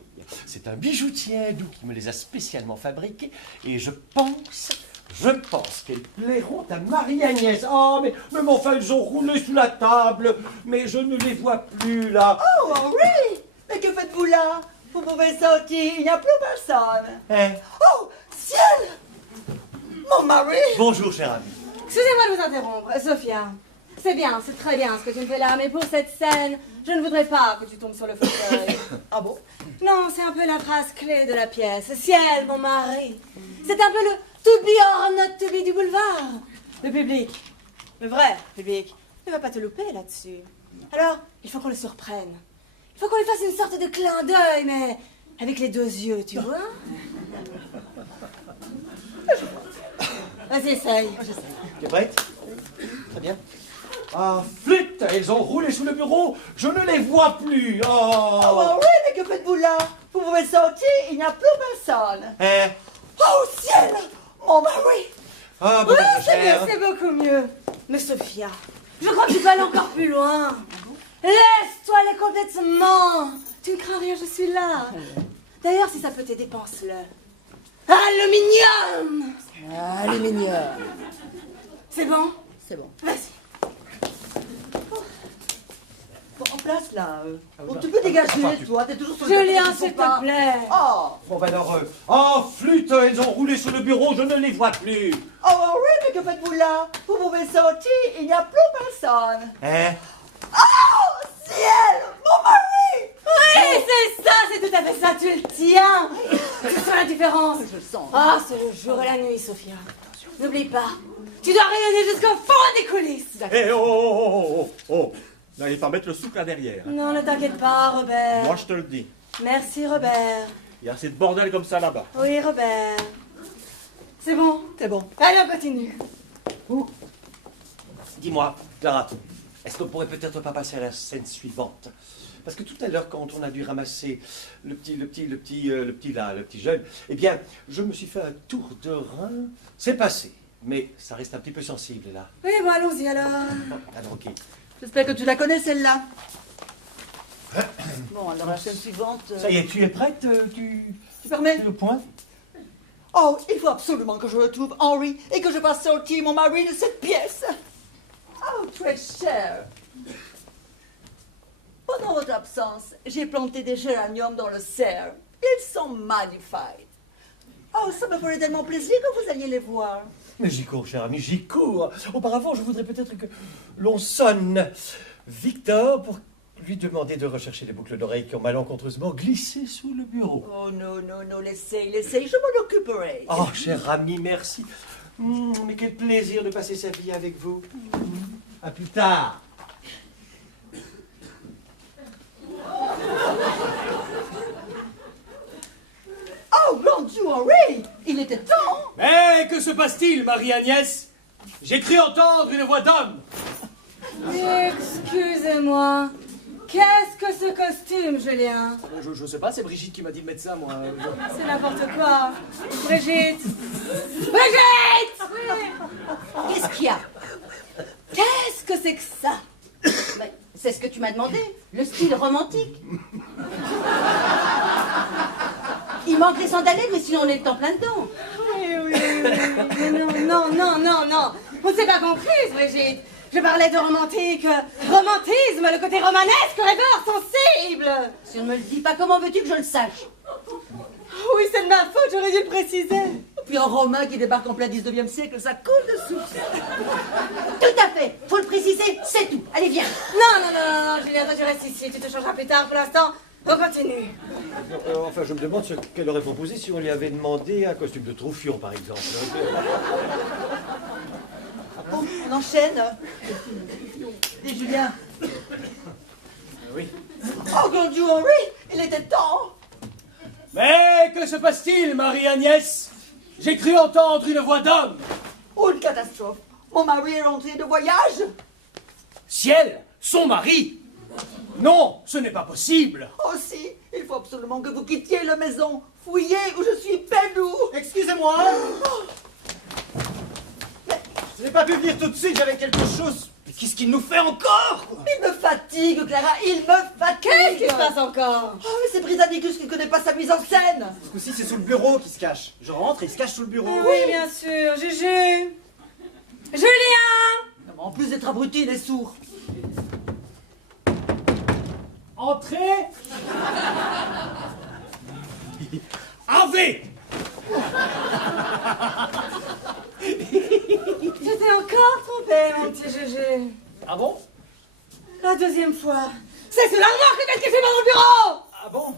C'est un bijoutier hindou qui me les a spécialement fabriquées et je pense qu'elles plairont à Marie-Agnès. Oh, mais enfin, ils ont roulé sous la table, mais je ne les vois plus là. Oh, Henri! Mais que faites-vous là? Vous pouvez sortir, il n'y a plus personne. Hein? Oh, ciel! Mon mari! Bonjour, cher ami. Excusez-moi de vous interrompre, Sophia. C'est bien, c'est très bien ce que tu me fais là, mais pour cette scène, je ne voudrais pas que tu tombes sur le fauteuil. Ah bon? Non, c'est un peu la phrase clé de la pièce. Ciel, mon mari. C'est un peu le to be or not to be du boulevard. Le public, le vrai public, ne va pas te louper là-dessus. Alors, il faut qu'on le surprenne. Il faut qu'on lui fasse une sorte de clin d'œil, mais avec les deux yeux, tu vois? Vas-y, essaye. Tu es prête? Très bien. Ah, flûte! Elles ont roulé sous le bureau, je ne les vois plus. Oh! Oh, Henri, mais que faites-vous là? Vous pouvez sortir, il n'y a plus personne. Hein? Oh, ciel! Mon mari! Ah, bon, Oui, c'est cher. mieux, c'est beaucoup mieux. Mais Sophia, je crois que tu peux aller encore plus loin. Laisse-toi aller complètement. Tu ne crains rien, je suis là. D'ailleurs, si ça peut t'aider, pense-le. Aluminium! Aluminium. C'est bon? c'est bon. Vas-y. Bon, en place, là. Bon, tu peux dégager, toi, t'es toujours sur le Julien, tapis, s'il faut pas. te plaît. Oh, Bon, ben alors, en flûte, elles ont roulé sur le bureau, je ne les vois plus. oh, oui, mais que faites-vous là? Vous pouvez sortir, il n'y a plus personne. Hein? Oh, ciel, mon mari! Oui, c'est ça, c'est tout à fait ça, tu le tiens. Tu sens la différence. Je le sens. Ah, c'est le jour et la nuit, Sophia. N'oublie pas, tu dois rayonner jusqu'au fond des coulisses. Eh, oh. N'allez pas mettre le souk là derrière. Non, ne t'inquiète pas, Robert. Moi, je te le dis. Merci, Robert. Il y a assez de bordel comme ça là-bas. Oui, Robert. C'est bon. C'est bon. Allez, on continue. Dis-moi, Clara, est-ce qu'on pourrait peut-être pas passer à la scène suivante? Parce que tout à l'heure, quand on a dû ramasser le petit jeune, eh bien, je me suis fait un tour de rein. C'est passé, mais ça reste un petit peu sensible là. Oui, bon, allons-y alors. Alors, ok. J'espère que tu la connais, celle-là. Bon, alors la scène suivante. Ça y est, tu es prête? Tu permets? es au point? Oh, il faut absolument que je retrouve Henri et que je fasse sortir mon mari de cette pièce. Oh, très cher. Pendant votre absence, j'ai planté des géraniums dans le cerf. Ils sont magnifiques. Oh, ça me ferait tellement plaisir que vous alliez les voir. Mais j'y cours, cher ami, j'y cours. Auparavant, je voudrais peut-être que l'on sonne Victor pour lui demander de rechercher les boucles d'oreilles qui ont malencontreusement glissé sous le bureau. Oh non, laissez, je m'en occuperai. Oh, cher ami, merci. Mais quel plaisir de passer sa vie avec vous. À plus tard. Oh, grand Dieu, Henri, il était temps. Mais que se passe-t-il, Marie-Agnès? J'ai cru entendre une voix d'homme. Excusez-moi. Qu'est-ce que ce costume, Julien? Je sais pas, c'est Brigitte qui m'a dit de mettre ça, moi. C'est n'importe quoi. Brigitte! Brigitte! Qu'est-ce qu'il y a? Qu'est-ce que c'est que ça? Ben, c'est ce que tu m'as demandé, le style romantique. Il manque les sandalettes, mais sinon on est en plein dedans. Oui. Mais non. On ne s'est pas comprise, Brigitte. Je parlais de romantique. Romantisme, le côté romanesque, rêveur, sensible. Si on ne me le dit pas, comment veux-tu que je le sache? Oui, c'est de ma faute, j'aurais dû le préciser. Puis un Romain qui débarque en plein 19e siècle, ça coule de source. Tout à fait, faut le préciser, c'est tout. Allez, viens. Non, Julien, toi tu restes ici, tu te changeras plus tard. Pour l'instant, on continue. Enfin, je me demande ce qu'elle aurait proposé si on lui avait demandé un costume de Troufion, par exemple. Bon, on enchaîne. Dis, Julien. Oui. Oh, grand Dieu, Henri, il était temps. Mais que se passe-t-il, Marie-Agnès? J'ai cru entendre une voix d'homme. Oh, une catastrophe. Mon mari est rentré de voyage. Ciel, son mari? Non, ce n'est pas possible. Oh si, il faut absolument que vous quittiez la maison. Fouillez ou je suis perdue. Excusez-moi. Je n'ai pas pu venir tout de suite, j'avais quelque chose. Mais qu'est-ce qu'il nous fait encore, quoi? Il me fatigue, Clara, il me fatigue. Qu'est-ce qui se passe encore? Oh, mais c'est Britannicus qui ne connaît pas sa mise en scène. Ce coup-ci, c'est sous le bureau qu'il se cache. Je rentre et il se cache sous le bureau. Oui, bien sûr, Juju. Julien! Non, mais en plus d'être abruti, il est sourd. Entrez. Avez. Tu t'es encore trompé, mon petit Juju. Ah bon? La deuxième fois. C'est sous l'armoire que quelqu'un fait dans le bureau! Ah bon?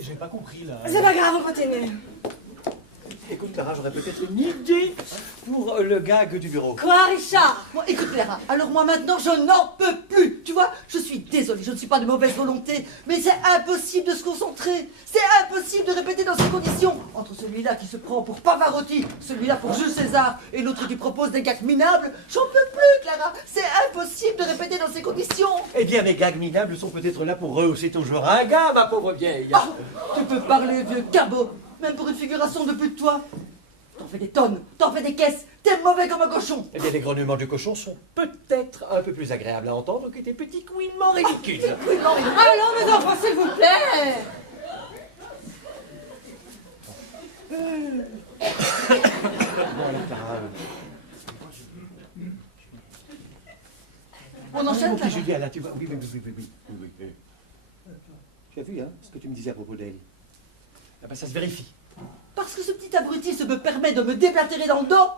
J'ai pas compris, là. C'est pas grave, on continue. Écoute, Clara, j'aurais peut-être une idée pour le gag du bureau. Quoi, Richard? Bon, écoute, Clara, alors moi maintenant, je n'en peux plus. Tu vois, je suis désolée, je ne suis pas de mauvaise volonté, mais c'est impossible de se concentrer. C'est impossible de répéter dans ces conditions. Entre celui-là qui se prend pour Pavarotti, celui-là pour Jules César, et l'autre qui propose des gags minables, j'en peux plus, Clara. C'est impossible de répéter dans ces conditions. Eh bien, mes gags minables sont peut-être là pour rehausser ton jeu ringard, ma pauvre vieille. Oh, tu peux parler, vieux cabot. Même pour une figuration de plus de toi. T'en fais des tonnes, t'en fais des caisses, t'es mauvais comme un cochon. Eh bien, les grognements du cochon sont peut-être un peu plus agréables à entendre que tes petits couinements ridicules. Allons, mes enfants, s'il vous plaît! Bon, alors, Clara, c'est mon chaussettes, petit là. Julien, là, tu vois. Oui, oui, oui, oui, oui, oui, oui. Tu as vu, hein, ce que tu me disais à propos d'elle? Ah bah ça se vérifie. Parce que ce petit abruti se me permet de me déblatérer dans le dos.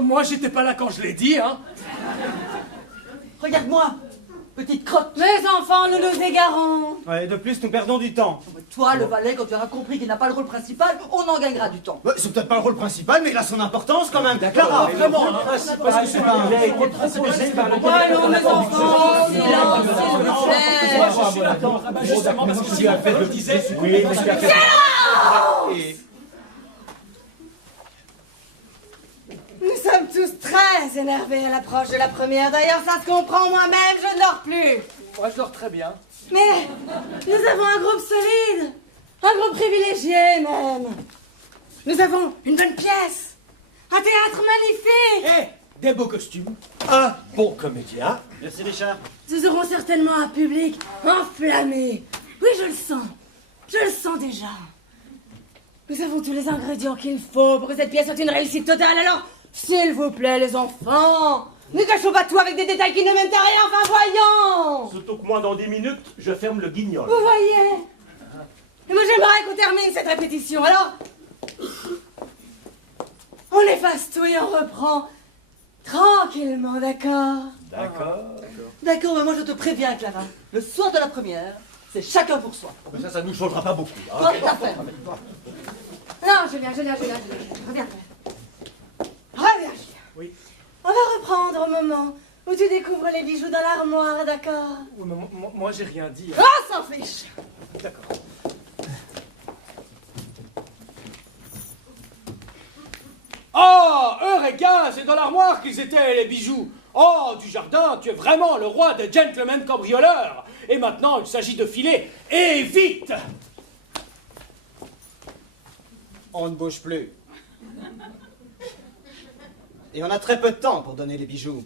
Moi, j'étais pas là quand je l'ai dit, hein. Regarde-moi, petite crotte. Mes enfants, nous nous égarons. Ouais, de plus, nous perdons du temps. Toi, le valet, quand tu auras compris qu'il n'a pas le rôle principal, on en gagnera du temps. Ouais, c'est peut-être pas le rôle principal, mais il a son importance quand même. Clara, Vraiment, hein. parce que c'est pas Il a été proposé par le Allons, mes enfants, silence, s'il vous plaît. Ah bah, justement, parce que si la fête le disait... Oui, mais tu as fait... Et... Nous sommes tous très énervés à l'approche de la première. D'ailleurs, ça se comprend, moi-même, je ne dors plus. Moi, je dors très bien. Mais nous avons un groupe solide, un groupe privilégié même. Nous avons une bonne pièce, un théâtre magnifique. Des beaux costumes. Un bon comédien. Merci Richard. Nous aurons certainement un public enflammé. Oui, je le sens déjà. Nous avons tous les ingrédients qu'il faut pour que cette pièce soit une réussite totale. Alors, s'il vous plaît, les enfants, ne cachons pas tout avec des détails qui ne mènent à rien. Enfin, voyons. Surtout que moi, dans 10 minutes, je ferme le guignol. Vous voyez? Et moi, j'aimerais qu'on termine cette répétition. Alors, on efface tout et on reprend tranquillement, d'accord? D'accord. D'accord, mais moi je te préviens, Clara. Le soir de la première, c'est chacun pour soi. Mais ça ne nous changera pas beaucoup. Hein. Toi, ta affaire. Non, Julien, reviens. Reviens, Julien. Oui. On va reprendre au moment où tu découvres les bijoux dans l'armoire, d'accord? Oui, mais moi, j'ai rien dit. On s'en fiche. D'accord. Oh, Eureka, c'est dans l'armoire qu'ils étaient, les bijoux. Oh, Dujardin, tu es vraiment le roi des gentlemen cambrioleurs. Et maintenant, il s'agit de filer, et vite. On ne bouge plus. Et on a très peu de temps pour donner les bijoux.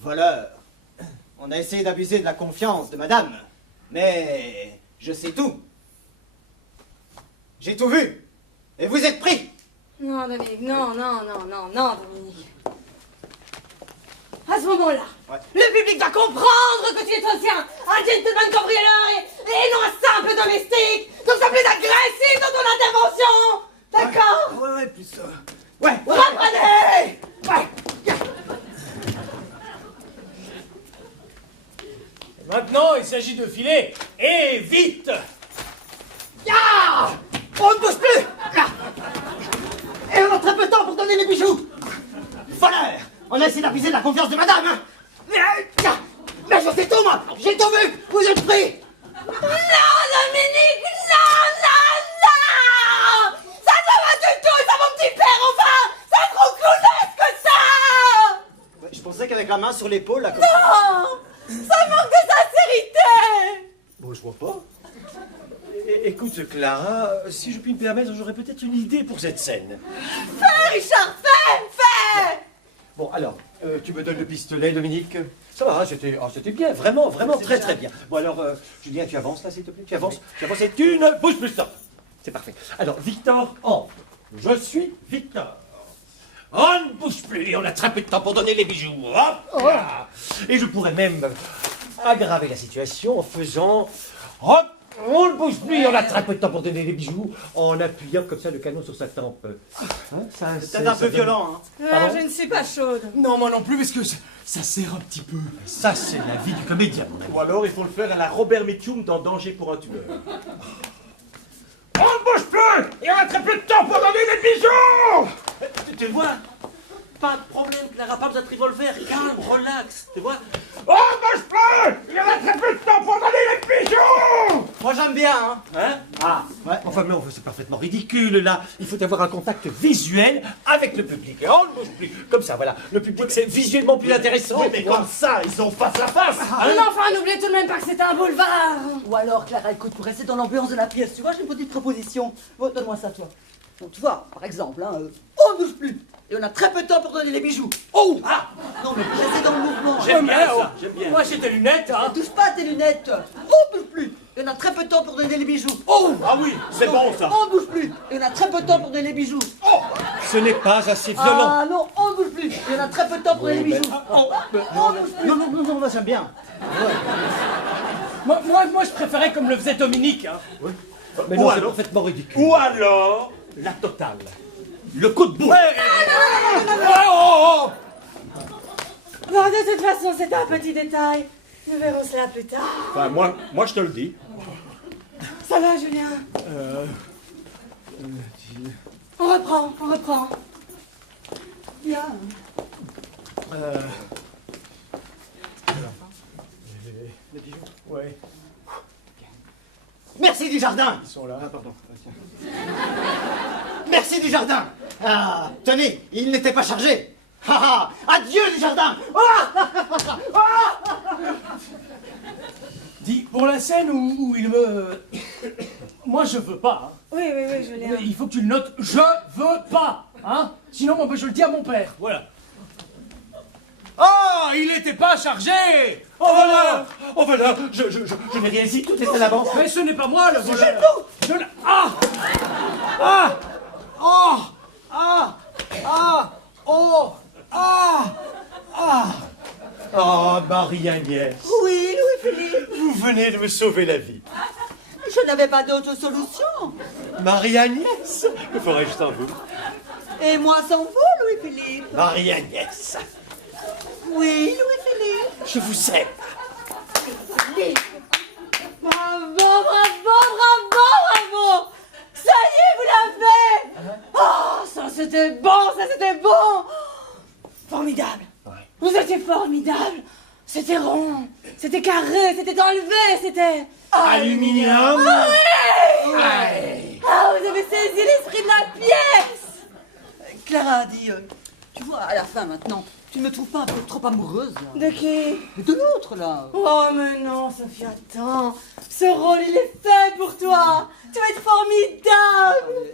Voleur. On a essayé d'abuser de la confiance de madame. Mais je sais tout. J'ai tout vu. Et vous êtes pris. Non, Dominique, non, Dominique. À ce moment-là, le public va comprendre que tu es aussi un gentleman cambrioleur et non un simple domestique. Donc sois plus agressif dans ton intervention. D'accord? Ouais, plus ça. Ouais. Reprenez! Maintenant, il s'agit de filer, et vite. Ah, on ne bouge plus. Et on a très peu de temps pour donner les bijoux. Voleur. On a essayé d'abuser de la confiance de madame, hein. Mais je sais tout, moi. J'ai tout vu. Vous êtes pris. Non, Dominique, non! Ça ne va pas du tout, ça, mon petit père, enfin! C'est trop clownesque, ça! Ouais, je pensais qu'avec la main sur l'épaule, là, comme... Non! Ça manque de sincérité! Bon, je vois pas. Écoute, Clara, si je puis me permettre, j'aurais peut-être une idée pour cette scène. Fais, Richard, fais! Bon, alors, tu me donnes le pistolet, Dominique? Ça va, c'était bien, vraiment très bien. Bon, alors, Julien, tu avances là, s'il te plaît? Tu avances et tu ne bouges plus, stop. C'est parfait. Alors, Victor, entre. Je suis Victor. On ne bouge plus et on a très peu de temps pour donner les bijoux. Hop là. Et je pourrais même aggraver la situation en faisant... Hop, on ne bouge plus et on a très peu de temps pour donner les bijoux en appuyant comme ça le canon sur sa tempe. Hein, C'est peut-être un peu violent, hein. Pardon? Je ne suis pas chaude. Non, moi non plus, parce que ça serre un petit peu. Ça, c'est la vie du comédien. Ou alors, il faut le faire à la Robert Mitchum dans Danger pour un tueur. On ne bouge plus et on a très peu de temps pour donner les bijoux. Tu vois? Pas de problème, Clara, pas besoin de revolver. Calme, relax, tu vois? On ne bouge plus. Il y en a très peu de temps pour donner les bijoux. Moi, j'aime bien, hein. Hein? Ah, ouais. Enfin, mais c'est parfaitement ridicule, là. Il faut avoir un contact visuel avec le public. Et on ne bouge plus. Comme ça, voilà. Le public, c'est visuellement plus intéressant. Oui, mais comme ça, ils sont face à face. Mais enfin, n'oubliez tout de même pas que c'est un boulevard. Ou alors, Clara, écoute, pour rester dans l'ambiance de la pièce, tu vois, j'ai une petite proposition. Bon, donne-moi ça, toi. Donc, tu vois, par exemple, hein, on ne bouge plus. Et on a très peu de temps pour donner les bijoux. Oh, ah, Non, mais restez dans le mouvement. j'aime bien oh. ça, j'aime bien. Moi j'ai des lunettes, hein. Ne touche pas à tes lunettes. On ne bouge plus. Et on a très peu de temps pour donner les bijoux. Oh, ah oui, c'est bon ça. On ne bouge plus. Et on a très peu de temps pour donner les bijoux. Oh, ce n'est pas assez violent. Ah non, on ne bouge plus. Il y en a très peu de temps pour les bijoux. Non, j'aime bien. Moi, je préférais comme le faisait Dominique. Hein. Mais Ou non, c'est alors- parfaitement ridicule. Ou alors, la totale. Le coup de boule. Bon, de toute façon, c'est un petit détail. Nous verrons cela plus tard. Enfin, moi, je te le dis. Ça va, Julien? On reprend. Bien. Ouais, Merci du jardin. ils sont là. Ah, pardon. Merci du jardin. Ah, tenez, il n'était pas chargé. Adieu du jardin. Dis, pour la scène où il me... Moi, je veux pas. Hein. Oui, Julien. Il faut que tu le notes. Je veux pas. Hein. Sinon, moi, je le dis à mon père. Voilà. Oh, il n'était pas chargé. Oh voilà, je n'ai rien dit, tout est à l'avance. Mais ce n'est pas moi le voleur. Ah, Marie-Agnès, Oui, Louis-Philippe. vous venez de me sauver la vie. Je n'avais pas d'autre solution. Marie-Agnès, que ferais-je sans vous? Et moi sans vous, Louis-Philippe. Marie-Agnès, Oui, Louis-Philippe. je vous aime. Bravo! Ça y est, vous l'avez! Oh, ça c'était bon! Formidable! Vous étiez formidable! C'était rond, c'était carré, c'était enlevé, c'était... Aluminium. Ah, vous avez saisi l'esprit de la pièce! Clara a dit, tu vois, à la fin maintenant, tu ne me trouves pas un peu trop amoureuse là? De qui? De l'autre là. Oh mais non, Sophie, attends! Ce rôle, il est fait pour toi! Tu vas être formidable!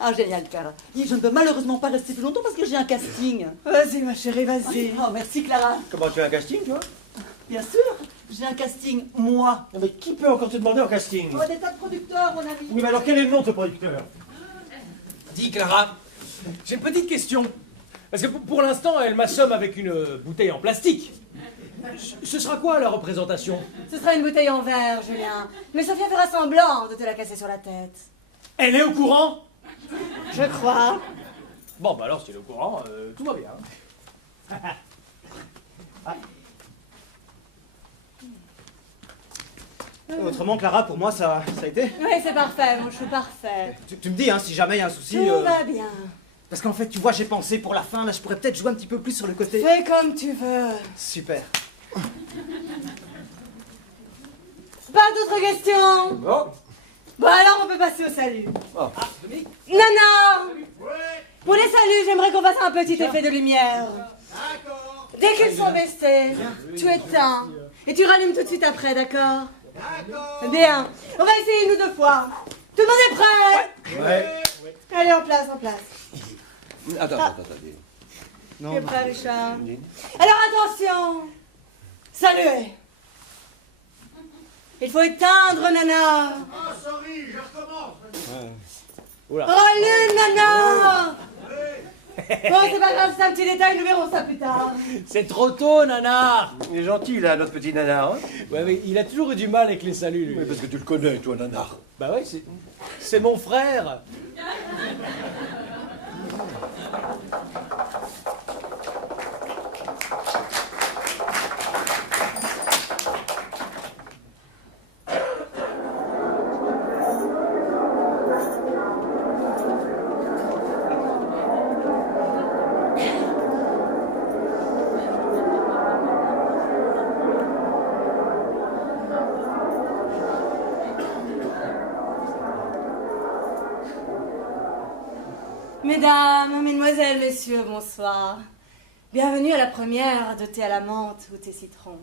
Ah, génial, Clara. Dis, je ne peux malheureusement pas rester plus longtemps parce que j'ai un casting. Vas-y, ma chérie, vas-y. Oh, merci, Clara. Comment tu as un casting, toi? Bien sûr, j'ai un casting, moi. Non, mais qui peut encore te demander un casting? Oh, des tas de producteurs, mon ami. Oui, mais alors quel est le nom de ce producteur? Dis, Clara, j'ai une petite question. Parce que pour l'instant, elle m'assomme avec une bouteille en plastique. Ce sera quoi la représentation? Ce sera une bouteille en verre, Julien. Mais Sophia fera semblant de te la casser sur la tête. Elle est au courant? Je crois. Bon, bah alors, si elle est au courant, tout va bien. Autrement, Clara, pour moi, ça a été. Oui, c'est parfait, mon chou, parfait. Tu me dis, hein, si jamais il y a un souci. Tout va bien. Parce qu'en fait, tu vois, j'ai pensé pour la fin, là, je pourrais peut-être jouer un petit peu plus sur le côté. Fais comme tu veux. Super. Pas d'autres questions? Bon. Bon, alors on peut passer au salut. Oh. Nana! Pour les saluts, j'aimerais qu'on fasse un petit effet de lumière. Dès qu'ils sont baissés, tu éteins. Et tu rallumes tout de suite après, d'accord? Bien. On va essayer nous 2 fois. Tout le monde est prêt? Ouais. Allez, en place, en place. Attendez. Tu es prêt, Richard? Alors attention! Saluez! Il faut éteindre, Nana! Oh, sorry, je recommence. Rallume, Nana! Bon, c'est pas grave, c'est un petit détail, nous verrons ça plus tard. C'est trop tôt, nanar. Il est gentil, là, notre petit nanar. Hein? Ouais, mais il a toujours eu du mal avec les saluts, lui. Oui, parce que tu le connais, toi, nanar. Bah ouais, c'est mon frère. Mesdames, mesdemoiselles, messieurs, bonsoir. Bienvenue à la première de thé à la menthe ou thé citron.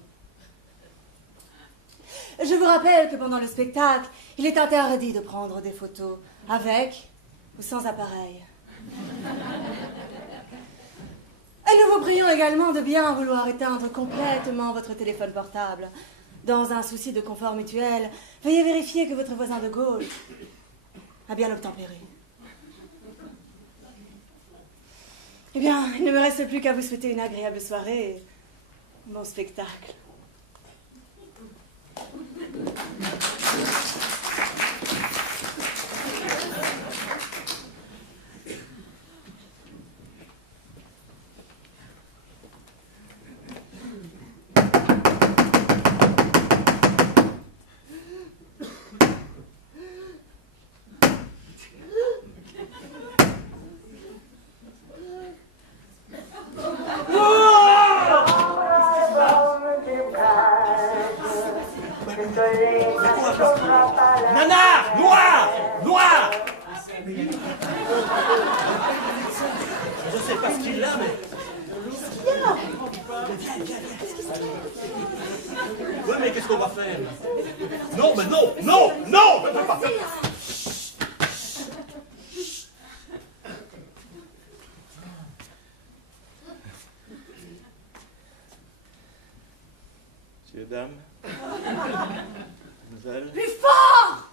Je vous rappelle que pendant le spectacle, il est interdit de prendre des photos avec ou sans appareil. Et nous vous prions également de bien vouloir éteindre complètement votre téléphone portable. Dans un souci de confort mutuel, veuillez vérifier que votre voisin de gauche a bien obtempéré. Eh bien, il ne me reste plus qu'à vous souhaiter une agréable soirée et bon spectacle. Nanar! Noir! Noir! Je sais pas ce qu'il a, mais... Ouais, mais qu'est-ce qu'on va faire? Non, mais non! Non! Non! Je peux pas faire... Messieurs, dames... Mademoiselle... Plus fort!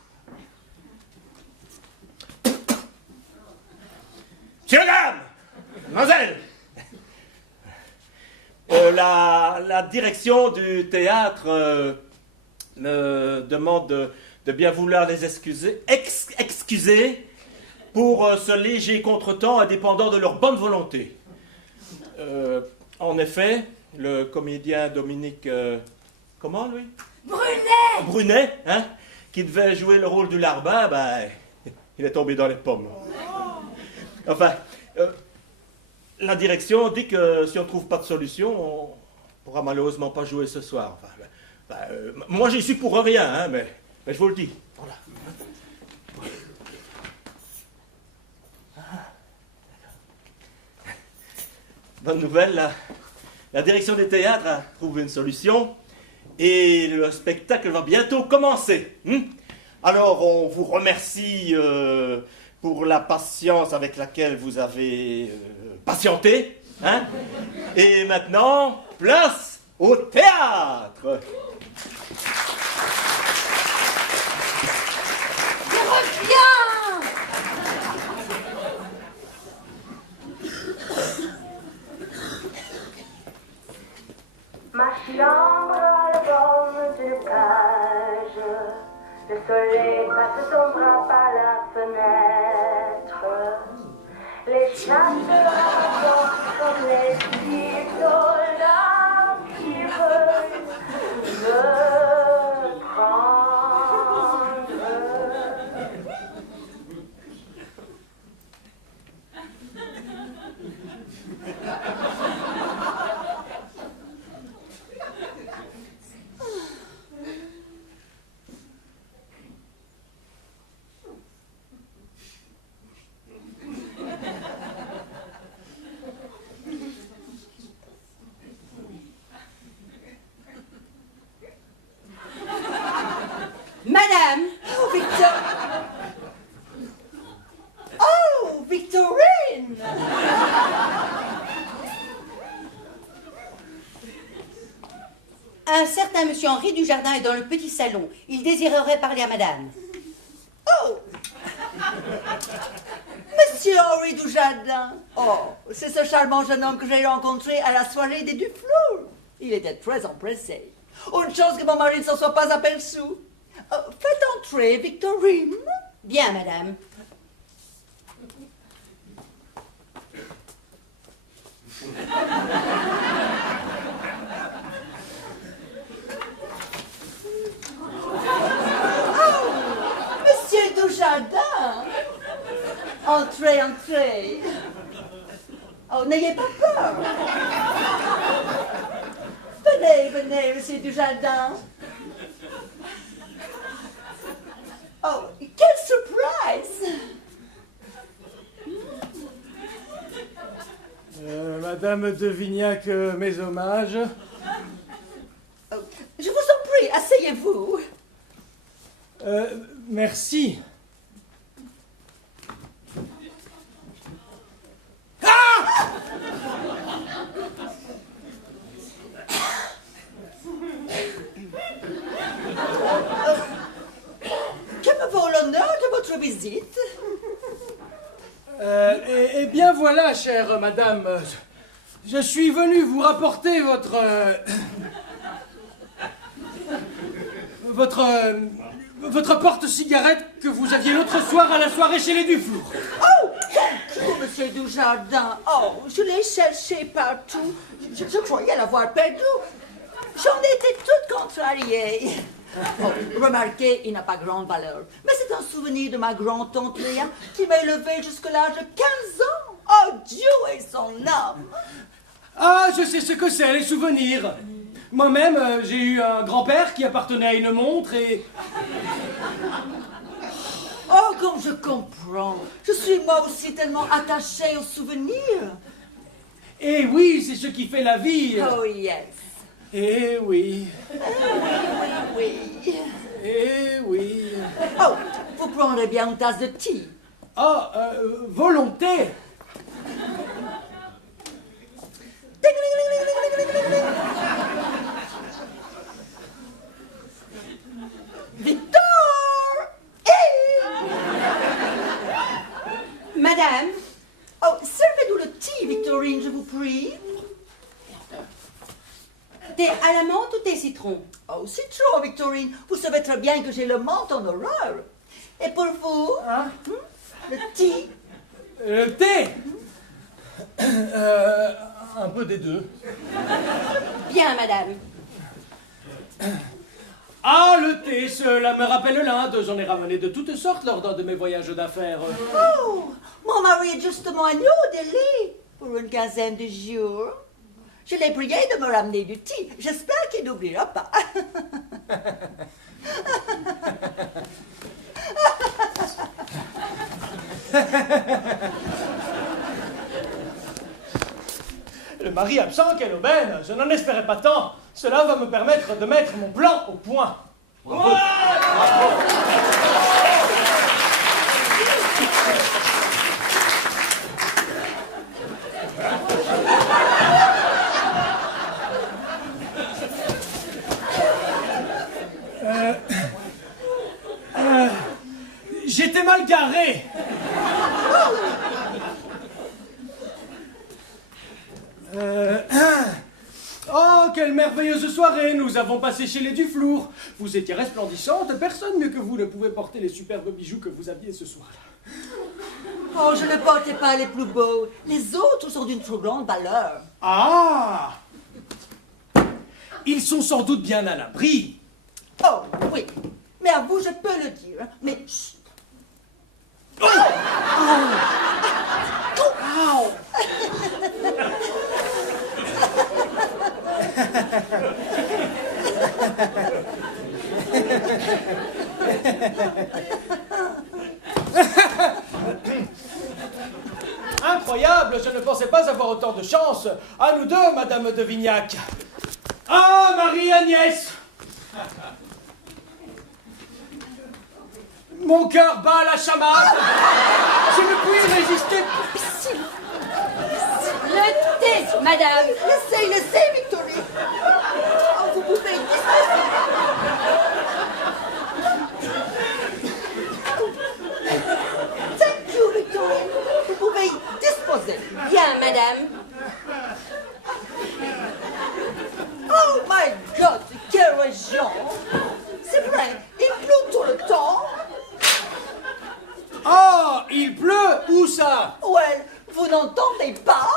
Messieurs, dames! Mademoiselle! La direction du théâtre me demande de bien vouloir les excuser pour ce léger contretemps indépendant de leur bonne volonté. En effet, le comédien Dominique... comment, lui? Brunet! Brunet, hein, qui devait jouer le rôle du larbin, ben, il est tombé dans les pommes. Enfin, la direction dit que si on ne trouve pas de solution, on pourra malheureusement pas jouer ce soir. Enfin, moi, j'y suis pour rien, hein, mais je vous le dis. Voilà. Bonne nouvelle, la direction des théâtres a trouvé une solution. Et le spectacle va bientôt commencer. Alors, on vous remercie pour la patience avec laquelle vous avez patienté. Hein? Et maintenant, place au théâtre. Je reviens! Ma chambre à la forme d'une cage. Le soleil passe son bras par la fenêtre. Les chasseurs comme les petits soldats qui veulent me prendre. Madame! Oh, Victor... Oh, Victorine! Un certain monsieur Henri Dujardin est dans le petit salon. Il désirerait parler à madame. Oh! Monsieur Henri Dujardin! Oh, c'est ce charmant jeune homme que j'ai rencontré à la soirée des Duflour. Il était très empressé. Une chance que mon mari ne s'en soit pas aperçu. Faites entrer Victorine. Bien, madame. Monsieur Dujardin! Entrez, entrez. Oh, n'ayez pas peur. Venez, venez, monsieur Dujardin. Oh, quelle surprise! Madame de Vignac, mes hommages. Oh, je vous en prie, asseyez-vous. Merci. Que me vaut l'honneur de votre visite? Eh bien voilà, chère madame, je suis venu vous rapporter votre porte-cigarette que vous aviez l'autre soir à la soirée chez les Duflour. Oh, monsieur Dujardin. Oh, je l'ai cherché partout. Je croyais l'avoir perdu. J'en étais toute contrariée. Oh, remarquez, il n'a pas grande valeur. Mais c'est un souvenir de ma grand-tante Léa qui m'a élevée jusqu'à l'âge de 15 ans. Oh, Dieu et son âme. Ah, je sais ce que c'est, les souvenirs. Moi-même, j'ai eu un grand-père qui appartenait à une montre et... Oh, comme je comprends. Je suis moi aussi tellement attachée aux souvenirs. Eh oui, c'est ce qui fait la vie. Oh, yes. Eh oui. Oui. Eh oui. Oh, vous prendrez bien une tasse de thé. Ah, volonté. Victor! Madame, Oh, servez-nous le thé, Victorine, je vous prie. thé à la menthe ou thé citron? Oh, citron, Victorine. Vous savez très bien que j'ai le menthe en horreur. Et pour vous, le thé. Le thé. Un peu des deux. Bien, madame. Ah, le thé, cela me rappelle l'Inde. J'en ai ramené de toutes sortes lors d'un de mes voyages d'affaires. Oh, mon mari est justement à New Delhi pour une quinzaine de jours. Je l'ai prié de me ramener du thé. J'espère qu'il n'oubliera pas. Le mari absent, quelle aubaine! Je n'en espérais pas tant. Cela va me permettre de mettre mon plan au point. J'étais mal garé. Oh, quelle merveilleuse soirée nous avons passée chez les Duflour. Vous étiez resplendissante, personne mieux que vous ne pouvait porter les superbes bijoux que vous aviez ce soir-là. Oh, je ne portais pas les plus beaux. Les autres sont d'une trop grande valeur. Ah! Ils sont sans doute bien à l'abri. Oh, oui. Mais à vous, je peux le dire. Mais chut. Oh! Oh! Incroyable, je ne pensais pas avoir autant de chance. À nous deux, Madame de Vignac. Ah, Marie-Agnès! Mon cœur bat la chamade. Je ne puis résister. Le thé, madame. Laissez, Victorine. Oh, vous pouvez disposer. Thank you, Victorine. Vous pouvez disposer. Bien, madame. Oh my God, quelle région. C'est vrai, il pleut tout le temps. Oh, il pleut. Où ça? Well, vous n'entendez pas?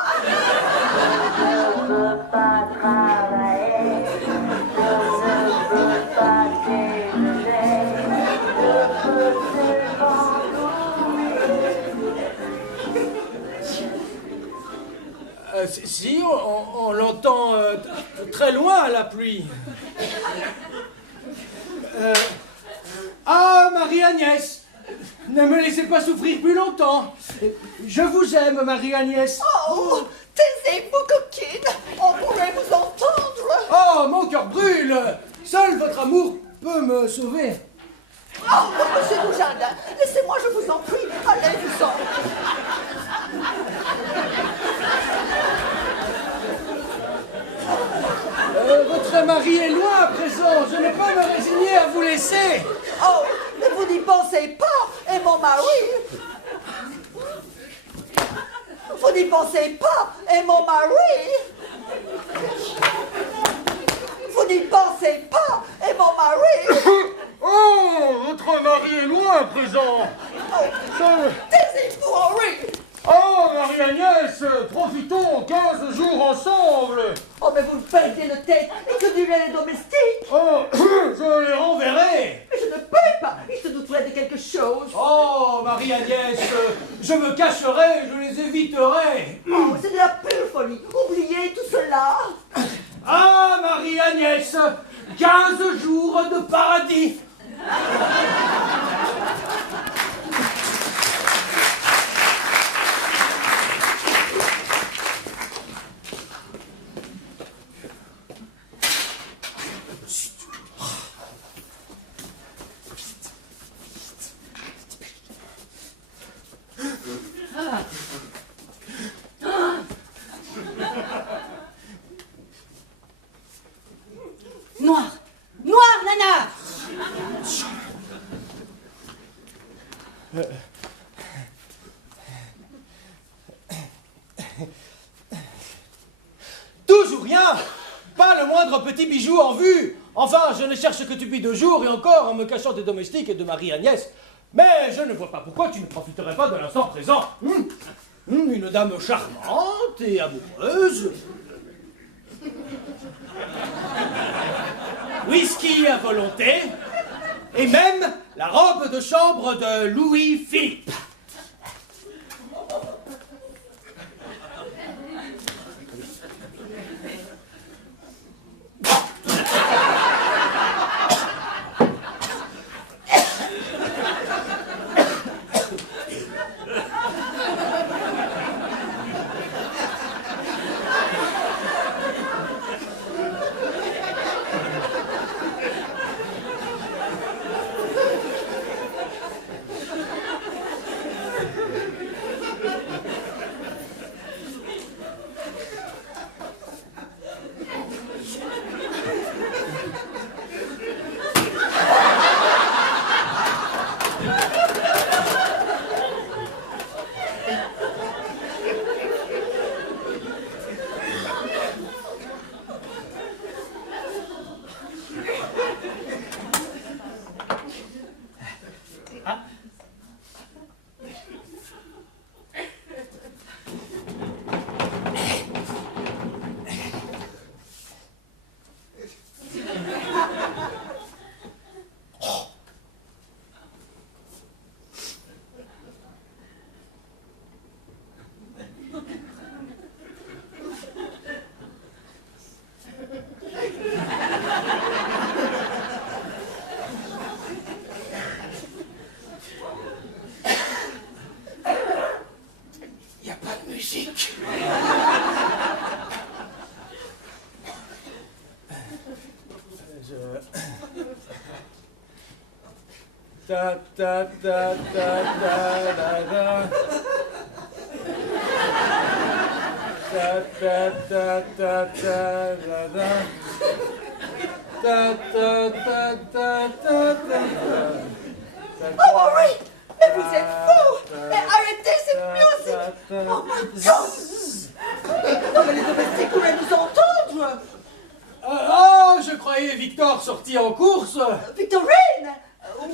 Je ne peux pas travailler, je ne peux pas déjeuner, je peux seulement Si, on l'entend très loin, la pluie. Ah, Marie-Agnès, ne me laissez pas souffrir plus longtemps. Je vous aime, Marie-Agnès. Oh, taisez-vous, coquine. On pourrait vous entendre. Oh, mon cœur brûle. Seul votre amour peut me sauver. Oh, monsieur Dujardin, laissez-moi, je vous en prie. Allez-vous-en. Votre mari est loin à présent. Je ne peux me résigner à vous laisser. Oh, ne vous n'y pensez pas. Et mon mari. Vous n'y pensez pas, et mon mari. Vous n'y pensez pas, et mon mari. Oh, votre mari est loin à présent. Taisez-vous, Henri. Oh, Marie-Agnès, profitons 15 jours ensemble. Oh, mais vous perdez le tête. Et que diraient les domestiques? Oh, je les renverrai. Mais je ne peux pas. Ils se douteraient de quelque chose. Oh, Marie-Agnès, je me cacherai, je les éviterai. Oh, c'est de la pure folie. Oubliez tout cela. Ah, Marie-Agnès, 15 jours de paradis. Noir! Noir, Nana! Toujours rien. Pas le moindre petit bijou en vue. Enfin, je ne cherche que depuis 2 jours et encore en me cachant des domestiques et de Marie-Agnès. Mais je ne vois pas pourquoi tu ne profiterais pas de l'instant présent. Une dame charmante et amoureuse. Whisky à volonté. Et même la robe de chambre de Louis-Philippe. Ta ta ta ta ta da da. Ta ta ta ta ta da da. Ta ta ta ta ta ta. Oh, Henri, mais vous êtes fou. Mais arrêtez cette musique. Oh, my God. Non, mais les domestiques pourraient nous entendre. Oh, je croyais Victor sorti en course. Victorine.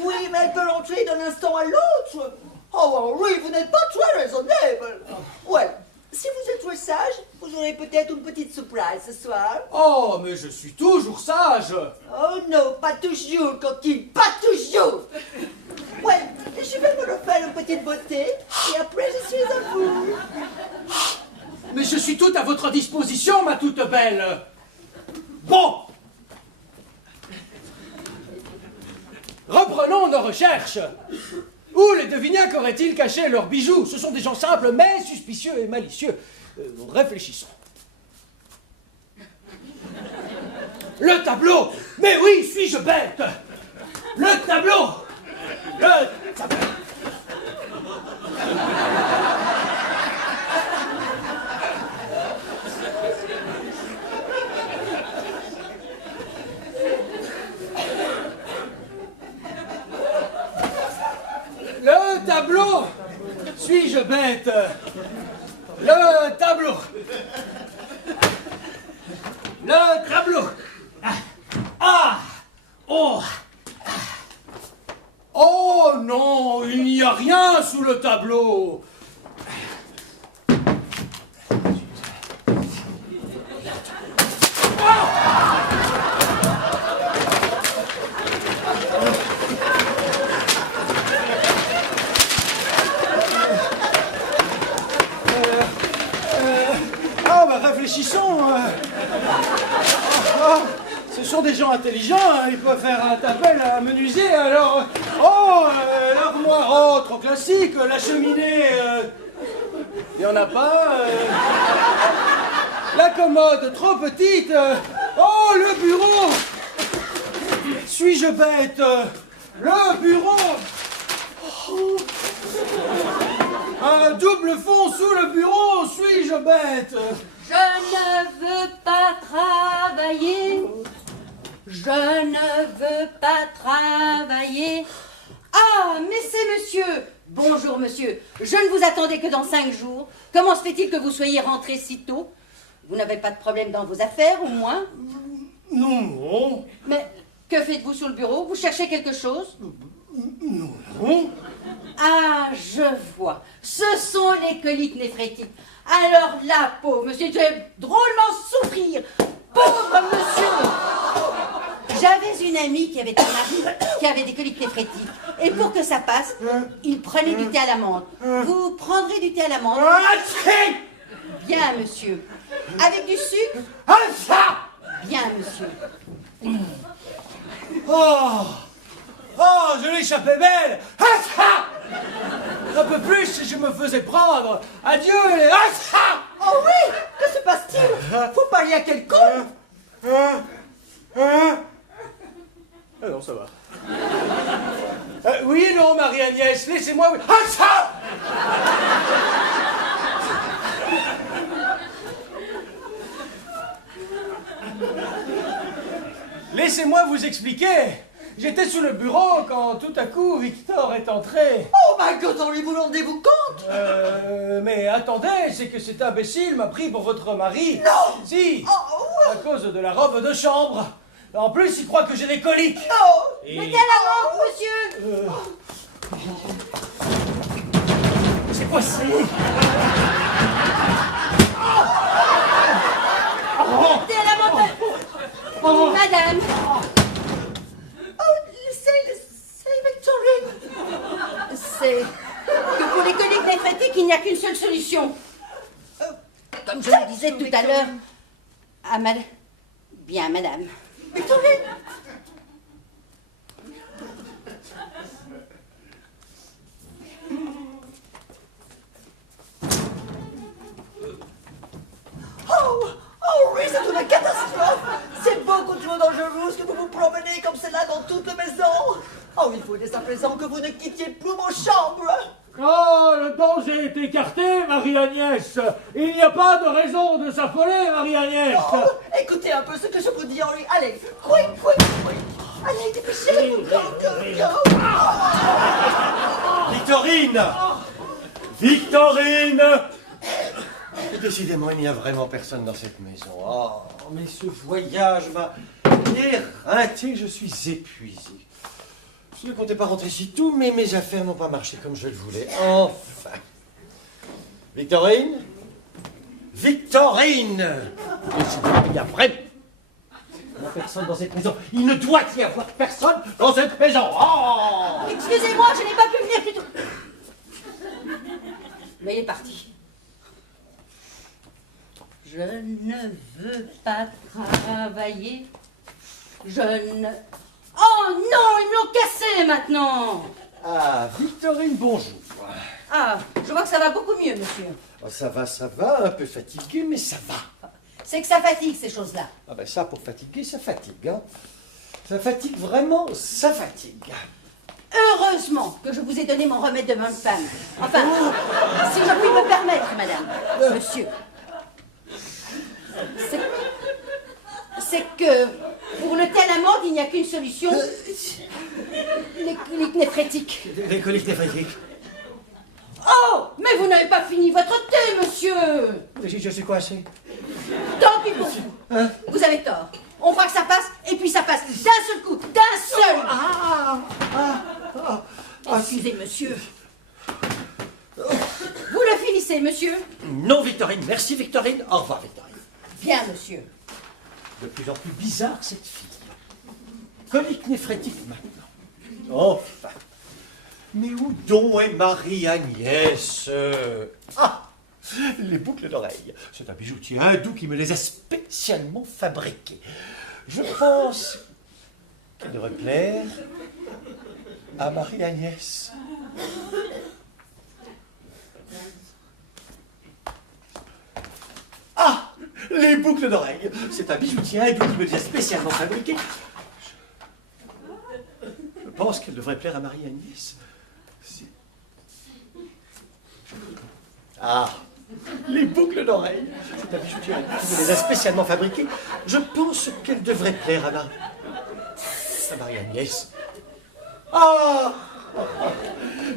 Oui, mais elle peut rentrer d'un instant à l'autre. Oh, Henri, vous n'êtes pas très raisonnable. Ouais, si vous êtes très sage, vous aurez peut-être une petite surprise ce soir. Oh, mais je suis toujours sage. Oh non, pas toujours, coquine, pas toujours. Ouais, je vais me refaire une petite beauté et après je suis à vous. Mais je suis tout à votre disposition, ma toute belle. Bon. Reprenons nos recherches. Où les Devignac auraient-ils caché leurs bijoux? Ce sont des gens simples, mais suspicieux et malicieux. Réfléchissons. Le tableau. Mais oui, suis-je bête? Le tableau. Le tableau. Le tableau. Suis-je bête? Le tableau. Le tableau. Ah. Oh. Oh non, il n'y a rien sous le tableau. Réfléchissons. Ce sont des gens intelligents, hein, ils peuvent faire un tapel à menuisier, alors... l'armoire, oh, trop classique, la cheminée, il n'y en a pas. La commode, trop petite. Oh, le bureau. Suis-je bête? Le bureau. Oh. Un double fond sous le bureau, suis-je bête? Je ne veux pas travailler. Je ne veux pas travailler. Ah, mais c'est monsieur. Bonjour, monsieur. Je ne vous attendais que dans 5 jours. Comment se fait-il que vous soyez rentré si tôt? Vous n'avez pas de problème dans vos affaires, au moins? Non, non. Mais que faites-vous sur le bureau? Vous cherchez quelque chose? Non, non. Ah, je vois. Ce sont les coliques néphrétiques. Alors là, pauvre monsieur, tu vas drôlement souffrir. Pauvre monsieur. J'avais une amie qui avait un mari qui avait des coliques néphrétiques. Et pour que ça passe, il prenait du thé à la menthe. Vous prendrez du thé à la menthe? Bien, monsieur. Avec du sucre? Bien, monsieur. Oh, je l'échappais belle. Un peu plus si je me faisais prendre. Adieu les... Oh oui, que se passe-t-il? Vous parliez à quelqu'un? Ah non, ça va. Oui, non, Marie-Agnès, laissez-moi... Laissez-moi vous expliquer. J'étais sous le bureau quand tout à coup Victor est entré. Oh my God, vous vous rendez-vous compte? Mais attendez, c'est que cet imbécile m'a pris pour votre mari. Non! Si, Oh, à cause de la robe de chambre. En plus, il croit que j'ai des coliques. non! Et... Mettez à la menthe, monsieur. C'est quoi ça? Mettez à la menthe. Madame. C'est que pour les coliques néphrétiques, il n'y a qu'une seule solution. Comme je le disais tout à l'heure, à madame. Bien, madame. Victorine! Oh oui, c'est une catastrophe! C'est beaucoup trop dangereux que vous vous promenez comme cela dans toute la maison! Oh, il faut dès à présent que vous ne quittiez plus vos chambres! Oh, le danger est écarté, Marie-Agnès. Il n'y a pas de raison de s'affoler, Marie-Agnès. Oh, écoutez un peu ce que je vous dis, Henri. Allez, quick! Allez, dépêchez-vous, go! Victorine! Victorine! Décidément, il n'y a vraiment personne dans cette maison. Oh, mais ce voyage m'a éreinté, je suis épuisé. Je ne comptais pas rentrer si tôt, mais mes affaires n'ont pas marché comme je le voulais. Enfin. Victorine? Victorine! Il y a vraiment personne dans cette maison. Il ne doit y avoir personne dans cette maison. Oh! Excusez-moi, je n'ai pas pu venir plus tôt. Mais il est parti. Je ne veux pas travailler. Je ne... Oh non, ils me l'ont cassé maintenant. Ah, Victorine, bonjour. Ah, je vois que ça va beaucoup mieux, monsieur. Oh, ça va, un peu fatigué, mais ça va. C'est que ça fatigue, ces choses-là. Ah ben ça, pour fatiguer, ça fatigue, hein. Ça fatigue vraiment, ça fatigue. Heureusement que je vous ai donné mon remède de bonne femme. Enfin, si je puis me permettre, madame. Monsieur. C'est que pour le thé à la menthe, il n'y a qu'une solution. Les coliques néphrétiques. Les coliques néphrétiques. Oh, mais vous n'avez pas fini votre thé, monsieur. Je suis coincé. Tant pis pour vous. Hein? Vous avez tort. On croit que ça passe, et puis ça passe d'un seul coup, d'un seul. Excusez, monsieur. Vous le finissez, monsieur? Non, Victorine. Merci, Victorine. Au revoir, Victorine. Bien, monsieur. De plus en plus bizarre, cette fille. Colique néphrétique maintenant. Enfin. Mais où donc est Marie-Agnès? Ah! Les boucles d'oreilles. C'est un bijoutier hindou qui me les a spécialement fabriquées. Je pense qu'elles devraient plaire à Marie-Agnès. Ah! Les boucles d'oreilles. C'est un bijoutier hindou qui me les a spécialement fabriquées. Je pense qu'elles devraient plaire à Marie-Agnès. Ah! Les boucles d'oreilles. C'est un bijoutier hindou qui me les a spécialement fabriquées. Je pense qu'elles devraient plaire à Marie-Agnès. Ah!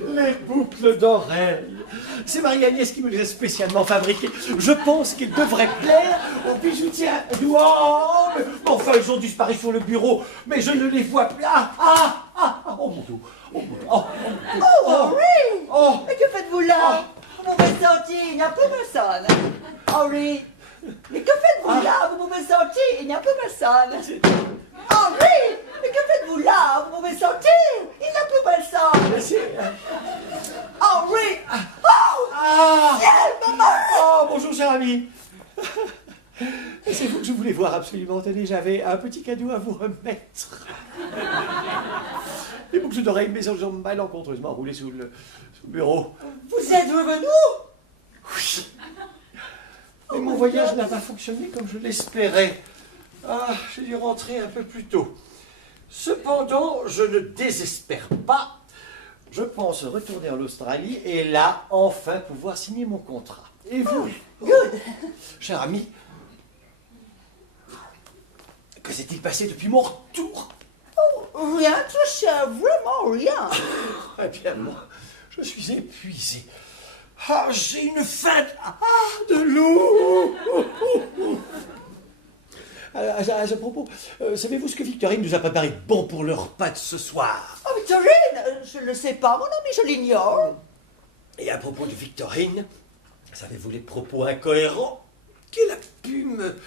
Les boucles d'oreilles. C'est Marie-Agnès qui me les a spécialement fabriquées. Je pense qu'elles devraient plaire au bijoutier hindou. Oh, mais enfin, ils ont disparu sur le bureau, mais je ne les vois plus. Oh mon dos. Oh mon dos. Oh, Henri! oh. Mais que faites-vous là? Vous m'avez sorti, il n'y a plus personne. Henri! Mais que faites-vous là? Vous m'avez sorti, il n'y a plus personne. Henri! Mais que faites-vous là? Vous m'avez sorti, il n'y a plus personne. Henri! Oh! Ciel, maman! Oh, bonjour, cher ami. C'est vous que je voulais voir absolument. Tenez, j'avais un petit cadeau à vous remettre. Les boucles d'oreilles, mes jambes malencontreusement roulées sous le bureau. Vous êtes revenu? Oui. Mais mon voyage n'a pas fonctionné comme je l'espérais. Ah, j'ai dû rentrer un peu plus tôt. Cependant, je ne désespère pas. Je pense retourner en Australie et là, enfin, pouvoir signer mon contrat. Et vous, cher ami, que s'est-il passé depuis mon retour? Oh, rien, tout cher, vraiment rien. Eh bien, moi, je suis épuisé. Ah, j'ai une faim de loup. À ce propos, savez-vous ce que Victorine nous a préparé de bon pour le repas de ce soir? Oh, Victorine, je ne le sais pas, mon ami, je l'ignore. Et à propos de Victorine, savez-vous les propos incohérents qu'elle a pu me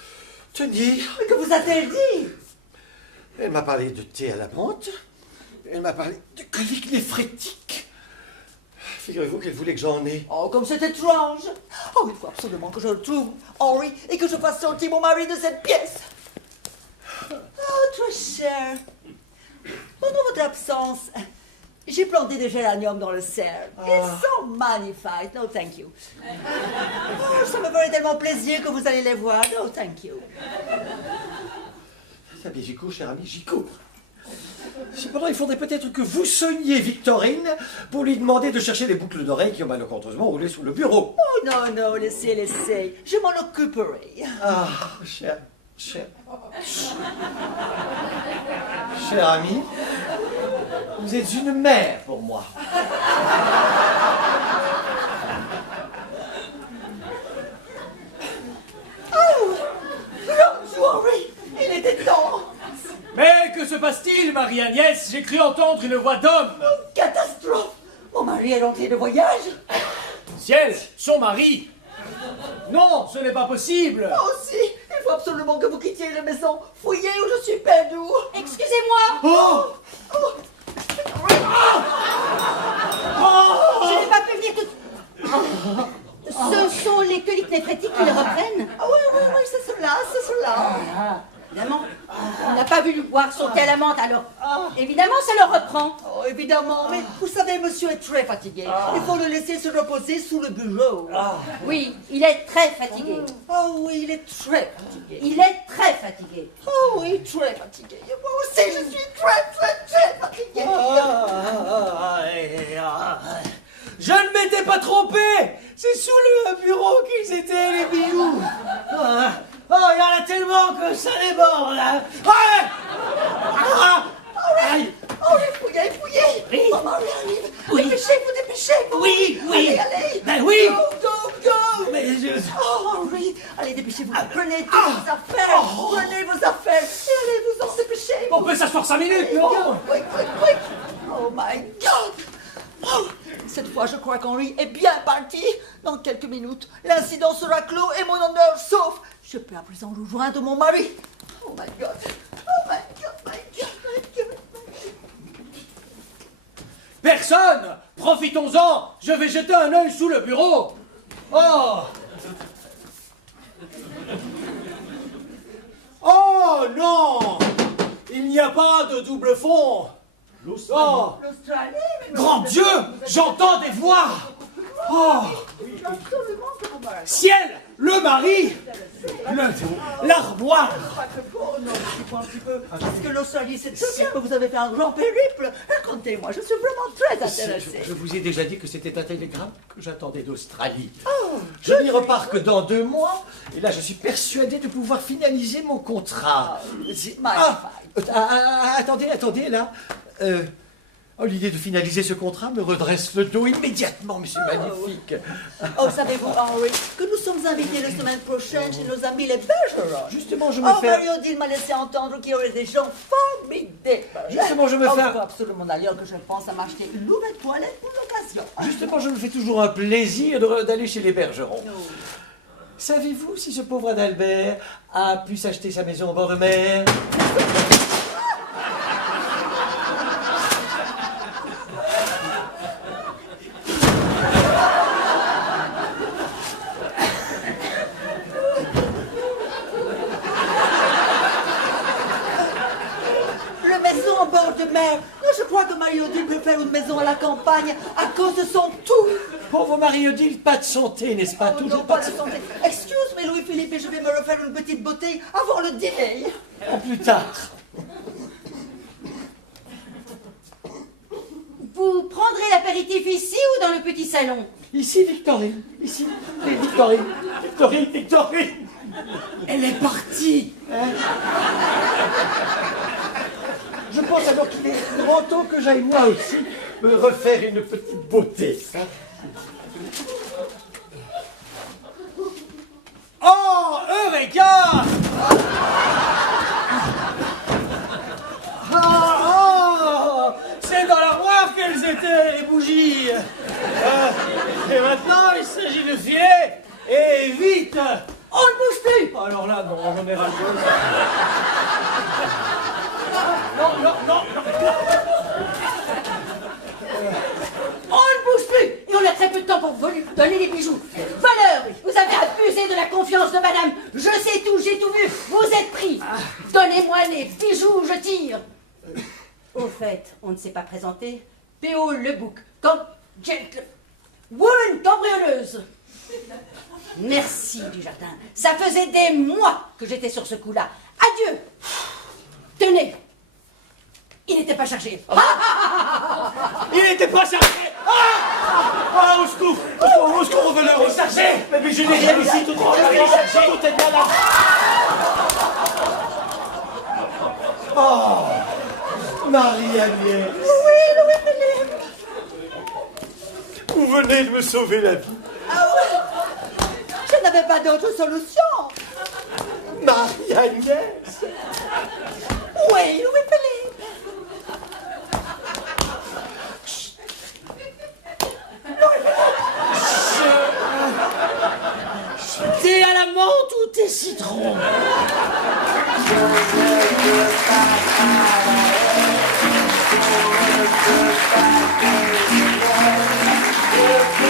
tenir? Mais que vous a-t-elle dit? Elle m'a parlé de thé à la menthe. Elle m'a parlé de colique néphrétique. Figurez-vous qu'elle voulait que j'en ai. Oh, comme c'est étrange. Oh, il faut absolument que je le trouve, Henri, et que je fasse sortir mon mari de cette pièce. Oh, très cher. Pendant votre absence, j'ai planté des géraniums dans le cerf. Ils sont magnifiques. No, thank you. Oh, ça me ferait tellement plaisir que vous allez les voir. No, thank you. Eh bien, j'y cours, cher ami, j'y cours. Cependant, il faudrait peut-être que vous sonniez Victorine pour lui demander de chercher les boucles d'oreilles qui ont malencontreusement roulé sous le bureau. Oh, non, non, laissez, laissez. Je m'en occuperai. Ah, cher ami, vous êtes une mère pour moi. Oh, Henri, il était temps. Mais que se passe-t-il, Marie-Agnès? J'ai cru entendre une voix d'homme. Catastrophe. Mon mari est rentré de voyage. Ciel, son mari. Non, ce n'est pas possible. Moi aussi, il faut absolument que vous quittiez la maison. Fouillez où je suis perdu. Excusez-moi. Oh! Je n'ai pas pu venir tout... Ce sont les coliques néphrétiques qui le reprennent. Ah oui, c'est cela, c'est cela. Évidemment. On n'a pas voulu boire son thé à la menthe, alors évidemment, ça le reprend. Oh, évidemment, mais vous savez, monsieur est très fatigué. Il faut le laisser se reposer sous le bureau. Oui, il est très fatigué. Oh oui, il est très fatigué. Il est très fatigué. Oh oui, très fatigué. Moi aussi, je suis très fatigué. Je ne m'étais pas trompé. C'est sous le bureau qu'ils étaient, les bijoux. Oh, il y en a tellement que ça déborde, là. Oh, fouillez. Oui. Maman arrive. Oui. Dépêchez-vous. Oui. Allez. Oh, Henri, allez, dépêchez-vous. Prenez toutes vos affaires. Prenez vos affaires et allez vous en dépêcher. On peut s'asseoir 5 minutes, non? Quick, quick, quick. Oh, my God. Oh, cette fois, je crois qu'Henri est bien parti. Dans quelques minutes, l'incident sera clos et mon honneur sauf. Je peux à présent rejoindre mon mari. Oh, my God. Oh, my God, my God, my God. Personne! Profitons-en! Je vais jeter un œil sous le bureau! Oh! Oh non! Il n'y a pas de double fond! Oh! L'Australie, mais Grand Dieu! J'entends des voix! Oh! absolument normal. Ciel! Le mari! L'armoire! Oh non, dites-moi un petit peu. Parce que l'Australie, c'est très bien, mais vous avez fait un grand périple. Racontez-moi, je suis vraiment très intéressée. Je vous ai déjà dit que c'était un télégramme que j'attendais d'Australie. Je n'y repars que dans 2 mois, et là je suis persuadé de pouvoir finaliser mon contrat. Attendez, là. L'idée de finaliser ce contrat me redresse le dos immédiatement, mais c'est magnifique. Oh, savez-vous, Henri, que nous sommes invités la semaine prochaine chez nos amis les Bergeron. Justement, je me Oh, fais... Marie-Odile m'a laissé entendre qu'il y aurait des gens formidables. Justement, je me fais... Il faut absolument d'ailleurs que je pense à m'acheter une nouvelle toilette pour l'occasion. Justement, je me fais toujours un plaisir d'aller chez les Bergerons. Savez-vous si ce pauvre Adalbert a pu s'acheter sa maison au bord de mer? Mer. Non, je crois que Marie-Odile préfère une maison à la campagne à cause de son tout. Pauvre Marie-Odile, pas de santé, n'est-ce pas? Toujours non, pas de santé. Excuse-moi, Louis-Philippe, et je vais me refaire une petite beauté avant le dîner. Plus tard. Vous prendrez l'apéritif ici ou dans le petit salon? Ici, Victorine. Ici. Victorine. Elle est partie. Je pense alors qu'il est grand temps que j'aille moi aussi me refaire une petite beauté. Oh, Eureka! C'est dans l'armoire qu'elles étaient, les bougies. Et maintenant, il s'agit de filer, et vite! On ne bouge plus! Alors là, non, j'en ai ras-le-bol. Non. On ne bouge plus! Et on a très peu de temps pour vous donner les bijoux. Voleur! Vous avez abusé de la confiance de madame. Je sais tout, j'ai tout vu. Vous êtes pris. Donnez-moi les bijoux, je tire. Au fait, on ne s'est pas présenté. P.O. Lebouc, woman cambrioleuse. Merci, Dujardin. Ça faisait des mois que j'étais sur ce coup-là. Adieu. Tenez. Il n'était pas chargé. Il n'était pas chargé. Au secours. Au secours, reveneur. Il est chargé. Mais je n'ai rien ici. Tout est bien là. Marie-Agnès. Oui, Louis-Philippe. Vous venez de me sauver la vie. Ah ouais. Je n'avais pas d'autre solution. Marie-Agnès. Oui, Louis-Philippe. T'es à la menthe ou t'es citron? Je ne veux pas travailler, je ne veux pas que je